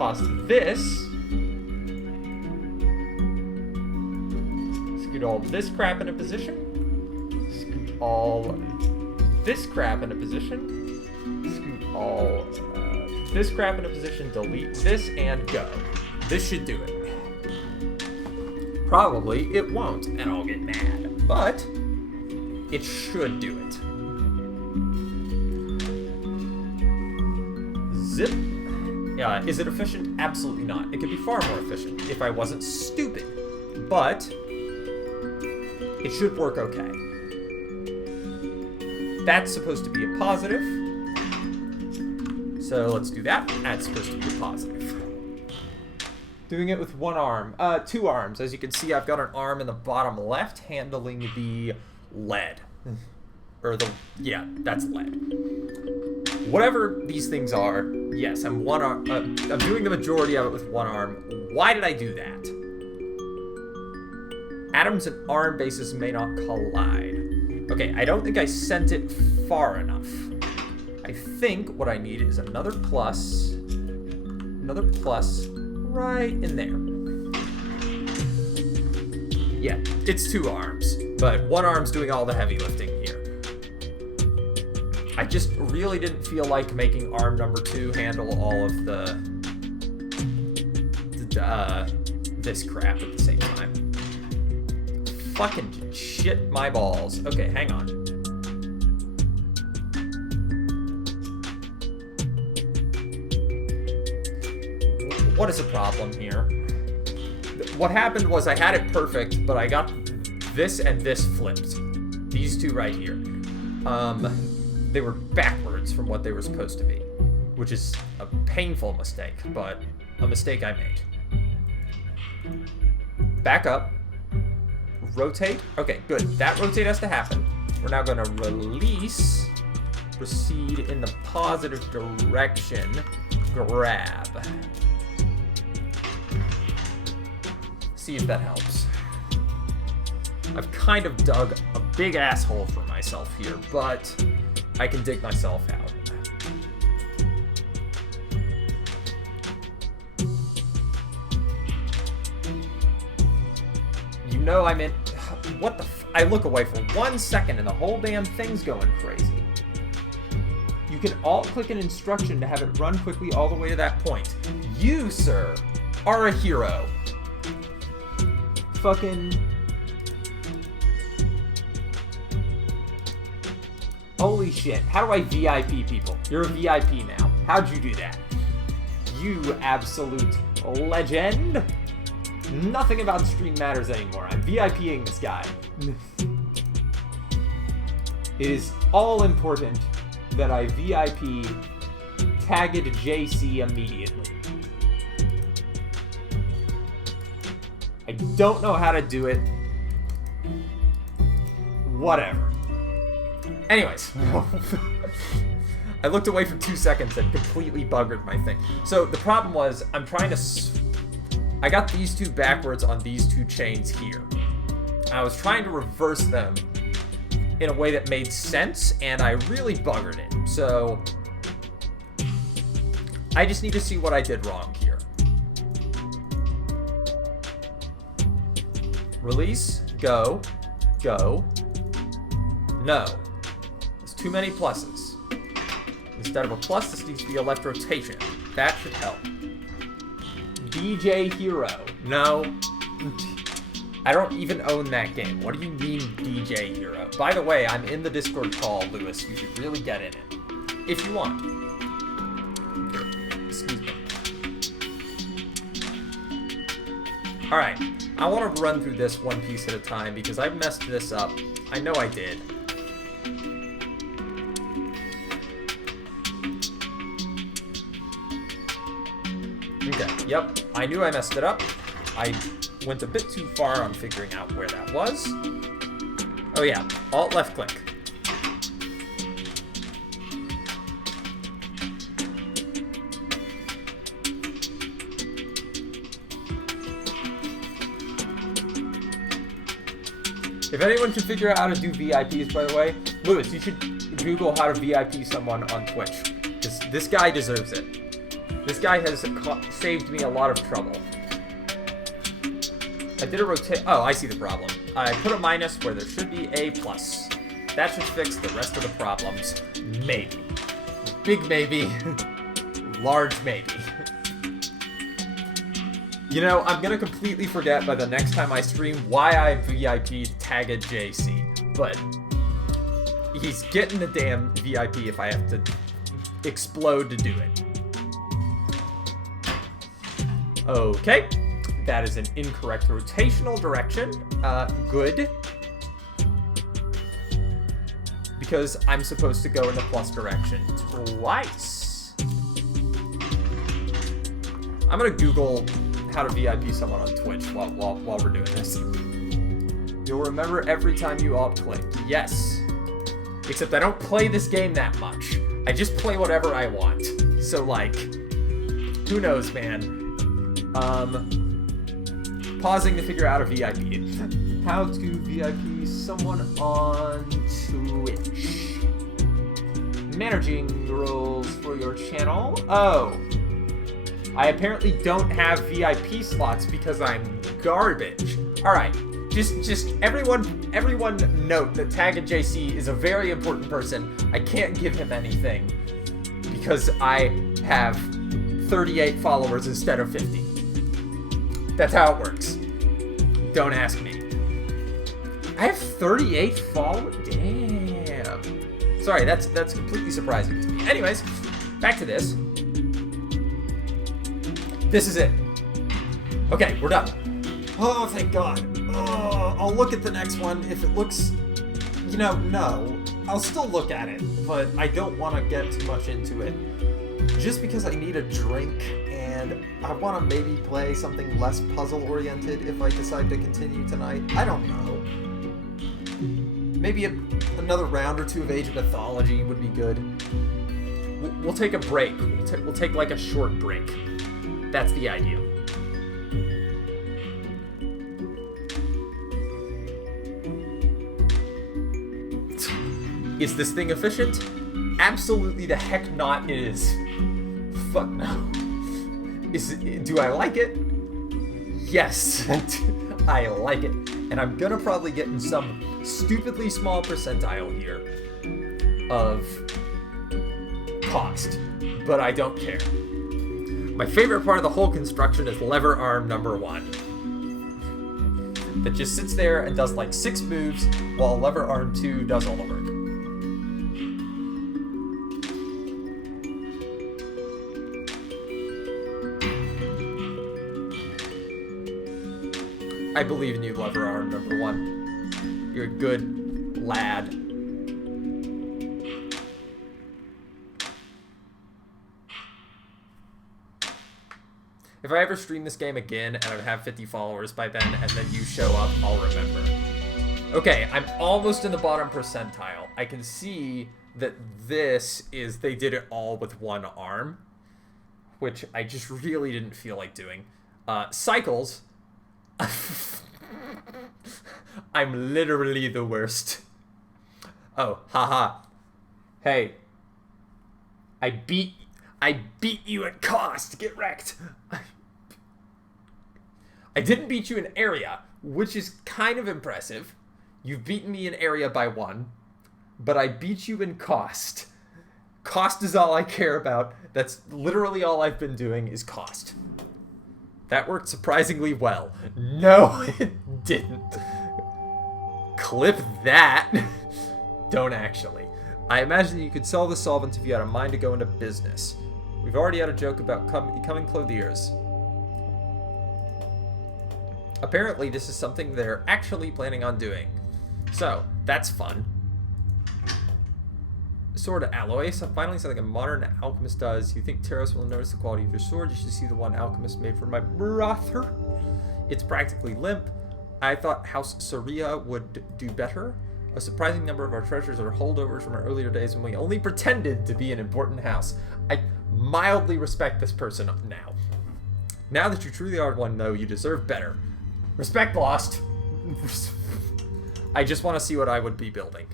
all this crap into position, scoot all this crap into position, scoot all this crap into position, delete this, and go. This should do it. Probably it won't, and I'll get mad, but it should do it. Zip. Is it efficient? Absolutely not. It could be far more efficient if I wasn't stupid, but it should work okay. That's supposed to be a positive, so let's do that. That's supposed to be a positive. Doing it with one arm. 2 arms. As you can see, I've got an arm in the bottom left handling the lead. Yeah, that's lead. Whatever these things are, yes, I'm doing the majority of it with one arm. Why did I do that? Atoms and arm bases may not collide. Okay, I don't think I sent it far enough. I think what I need is another plus right in there. Yeah, it's 2 arms, but one arm's doing all the heavy lifting here. I just really didn't feel like making arm number 2 handle all of this crap at the same time. Fucking shit my balls. Okay, hang on. What is the problem here? What happened was I had it perfect, but I got this and this flipped. These 2 right here. They were backwards from what they were supposed to be, which is a painful mistake, but a mistake I made. Back up. Rotate. Okay, good. That rotate has to happen. We're now going to release, proceed in the positive direction, grab. See if that helps. I've kind of dug a big asshole for myself here, but I can dig myself out. You know I'm in... What the I look away for 1 second and the whole damn thing's going crazy. You can alt-click an instruction to have it run quickly all the way to that point. You, sir, are a hero. Fucking... Holy shit. How do I VIP people? You're a VIP now. How'd you do that? You absolute legend. Nothing about stream matters anymore. I'm VIPing this guy. It is all important that I VIP tagged JC immediately. I don't know how to do it. Whatever. Anyways. I looked away for 2 seconds and completely buggered my thing. So the problem was, I'm trying to... I got these 2 backwards on these 2 chains here. I was trying to reverse them in a way that made sense, and I really buggered it. So I just need to see what I did wrong here. Release, go, No. There's too many pluses. Instead of a plus, this needs to be a left rotation. That should help. DJ Hero. No. I don't even own that game. What do you mean DJ Hero? By the way, I'm in the Discord call, Lewis. You should really get in it. If you want. Excuse me. Alright. I want to run through this one piece at a time because I messed this up. I know I did. Okay, yep. I knew I messed it up. I went a bit too far on figuring out where that was. Oh yeah, Alt left click. If anyone can figure out how to do VIPs, by the way, Lewis, you should Google how to VIP someone on Twitch. This guy deserves it. This guy has saved me a lot of trouble. I did a rotate. Oh, I see the problem. I put a minus where there should be a plus. That should fix the rest of the problems. Maybe. Big maybe. Large maybe. You know, I'm gonna completely forget by the next time I stream why I VIP'd Tagged JC. But he's getting the damn VIP if I have to explode to do it. Okay. That is an incorrect rotational direction. Good. Because I'm supposed to go in the plus direction twice. I'm gonna Google how to VIP someone on Twitch while we're doing this. You'll remember every time you alt-click. Yes. Except I don't play this game that much. I just play whatever I want. So, like, who knows, man? Pausing to figure out a VIP. How to VIP someone on Twitch. Managing rules for your channel. Oh. I apparently don't have VIP slots because I'm garbage. Alright. Just everyone note that Tagged JC is a very important person. I can't give him anything because I have 38 followers instead of 50. That's how it works. Don't ask me. I have 38 followers? Damn. Sorry, that's completely surprising to me. Anyways, back to this. This is it. Okay, we're done. Oh, thank God. Oh, I'll look at the next one. If it looks... You know, no. I'll still look at it, but I don't want to get too much into it. Just because I need a drink, and I want to maybe play something less puzzle-oriented if I decide to continue tonight. I don't know. Maybe another round or two of Age of Mythology would be good. We'll take a break. We'll take like a short break. That's the idea. Is this thing efficient? Absolutely the heck not it is. Fuck no. Do I like it? Yes. I like it. And I'm gonna probably get in some stupidly small percentile here of cost. But I don't care. My favorite part of the whole construction is lever arm number 1. That just sits there and does like 6 moves while lever arm 2 does all the work. I believe in you, lever arm number 1. You're a good lad. If I ever stream this game again and I have 50 followers by then, and then you show up, I'll remember. Okay, I'm almost in the bottom percentile. I can see that this is, they did it all with 1 arm, which I just really didn't feel like doing. Cycles. I'm literally the worst. Oh, haha. Hey. I beat you at cost. Get wrecked. I didn't beat you in area, which is kind of impressive. You've beaten me in area by 1. but I beat you in cost. Cost is all I care about. That's literally all I've been doing is cost. That worked surprisingly well. No, it didn't. Clip that. Don't actually. I imagine that you could sell the solvents if you had a mind to go into business. We've already had a joke about becoming clothiers. Apparently, this is something they're actually planning on doing. So, that's fun. Sword alloy. So finally, something a modern alchemist does. You think Taros will notice the quality of your sword? You should see the one alchemist made for my brother. It's practically limp. I thought House Saria would do better. A surprising number of our treasures are holdovers from our earlier days when we only pretended to be an important house. I mildly respect this person now. Now that you truly are one, though, you deserve better. Respect lost. I just want to see what I would be building.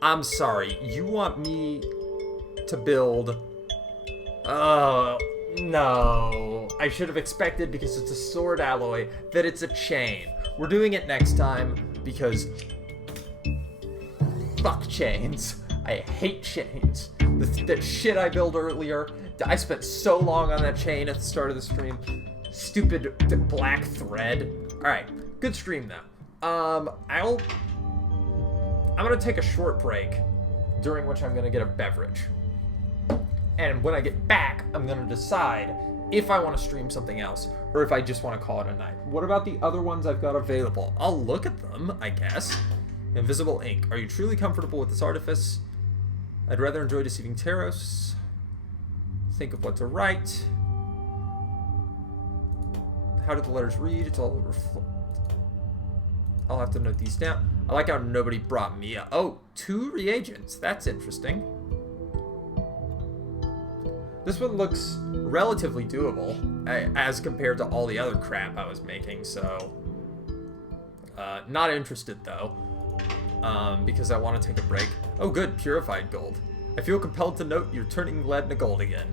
I'm sorry, you want me to build... Oh, no. I should have expected, because it's a sword alloy, that it's a chain. We're doing it next time, because... Fuck chains. I hate chains. That shit I built earlier, I spent so long on that chain at the start of the stream. Stupid black thread. Alright, good stream though. I'm gonna take a short break, during which I'm gonna get a beverage. And when I get back, I'm gonna decide if I want to stream something else, or if I just want to call it a night. What about the other ones I've got available? I'll look at them, I guess. Invisible ink. Are you truly comfortable with this artifice? I'd rather enjoy deceiving Taros. Think of what to write. How did the letters read? It's all I'll have to note these down. I like how nobody brought me up. Oh, 2 reagents. That's interesting. This one looks relatively doable as compared to all the other crap I was making, so... not interested, though. Because I want to take a break. Oh, good. Purified gold. I feel compelled to note you're turning lead into gold again.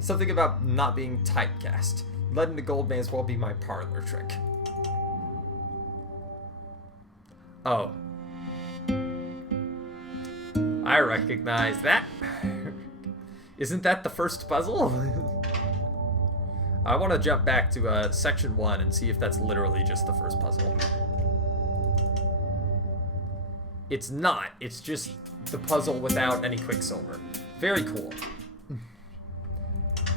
Something about not being typecast. Lead into gold may as well be my parlor trick. Oh. I recognize that. Isn't that the first puzzle? I want to jump back to section 1 and see if that's literally just the first puzzle. It's not. It's just the puzzle without any Quicksilver. Very cool.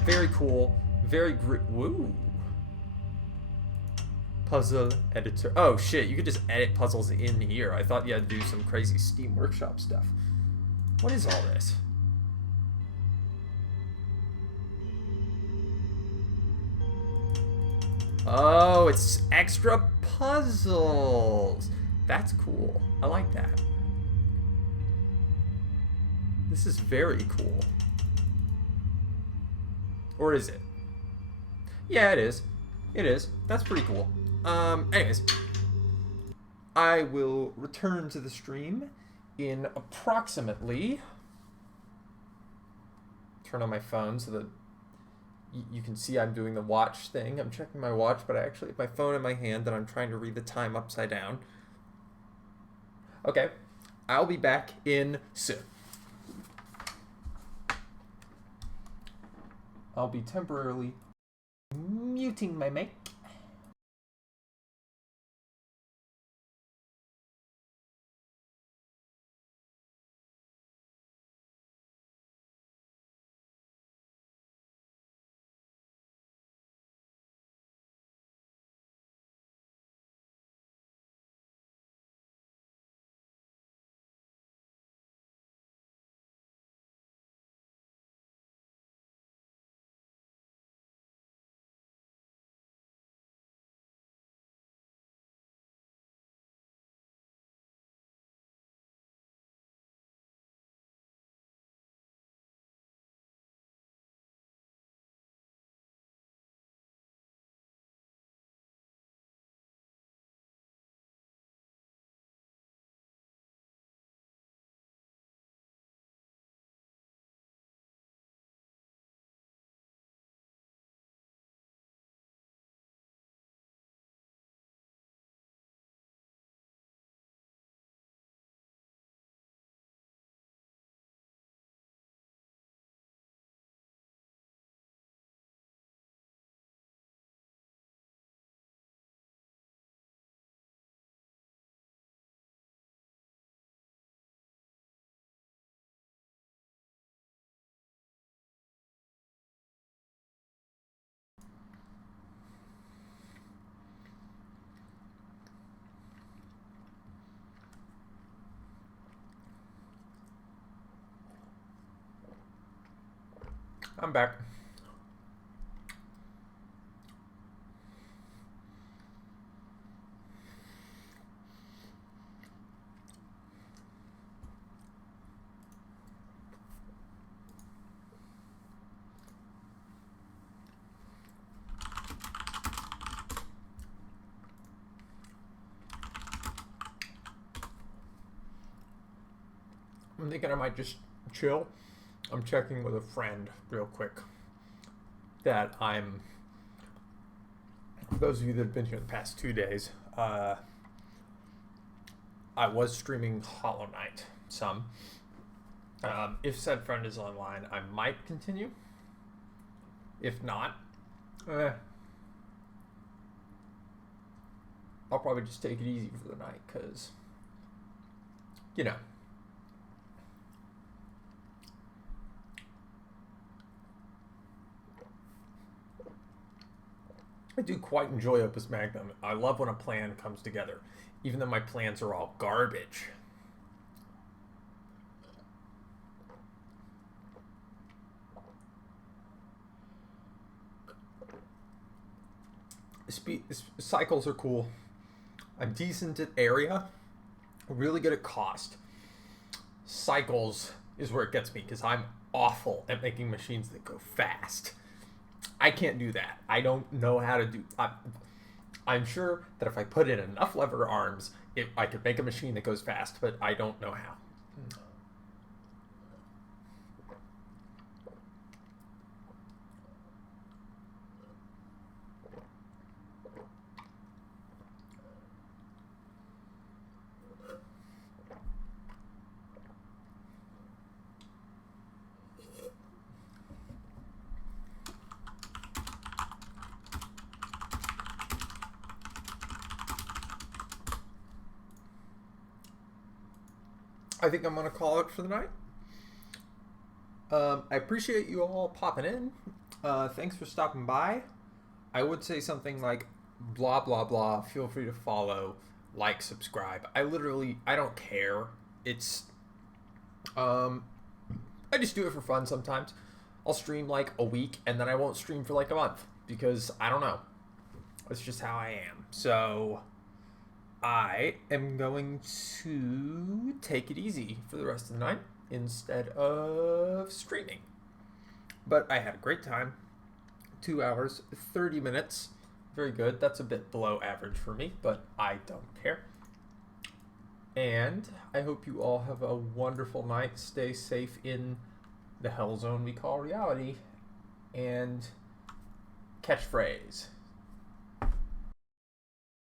Very cool. Very woo. Puzzle editor. Oh shit, you could just edit puzzles in here. I thought you had to do some crazy Steam Workshop stuff. What is all this? Oh, it's extra puzzles. That's cool. I like that. This is very cool. Or is it? Yeah, it is. It is. That's pretty cool. Anyways. I will return to the stream in approximately... Turn on my phone so that you can see I'm doing the watch thing. I'm checking my watch, but I actually have my phone in my hand and I'm trying to read the time upside down. Okay. I'll be back in soon. I'll be temporarily muting my mic. I'm back. I'm thinking I might just chill. I'm checking with a friend real quick that for those of you that have been here the past 2 days, I was streaming Hollow Knight some. If said friend is online, I might continue. If not, I'll probably just take it easy for the night, because, you know, I do quite enjoy Opus Magnum. I love when a plan comes together, even though my plans are all garbage. Cycles are cool. I'm decent at area, really good at cost. Cycles is where it gets me, because I'm awful at making machines that go fast. I can't do that. I don't know how to do. I'm sure that if I put in enough lever arms, I could make a machine that goes fast, but I don't know how. I think I'm going to call it for the night. I appreciate you all popping in. Thanks for stopping by. I would say something like blah, blah, blah. Feel free to follow, like, subscribe. I don't care. It's, I just do it for fun sometimes. I'll stream like a week and then I won't stream for like a month because I don't know. It's just how I am. So I am going to take it easy for the rest of the night instead of streaming. But I had a great time. 2 hours, 30 minutes. Very good. That's a bit below average for me, but I don't care. And I hope you all have a wonderful night. Stay safe in the hell zone we call reality. And catchphrase.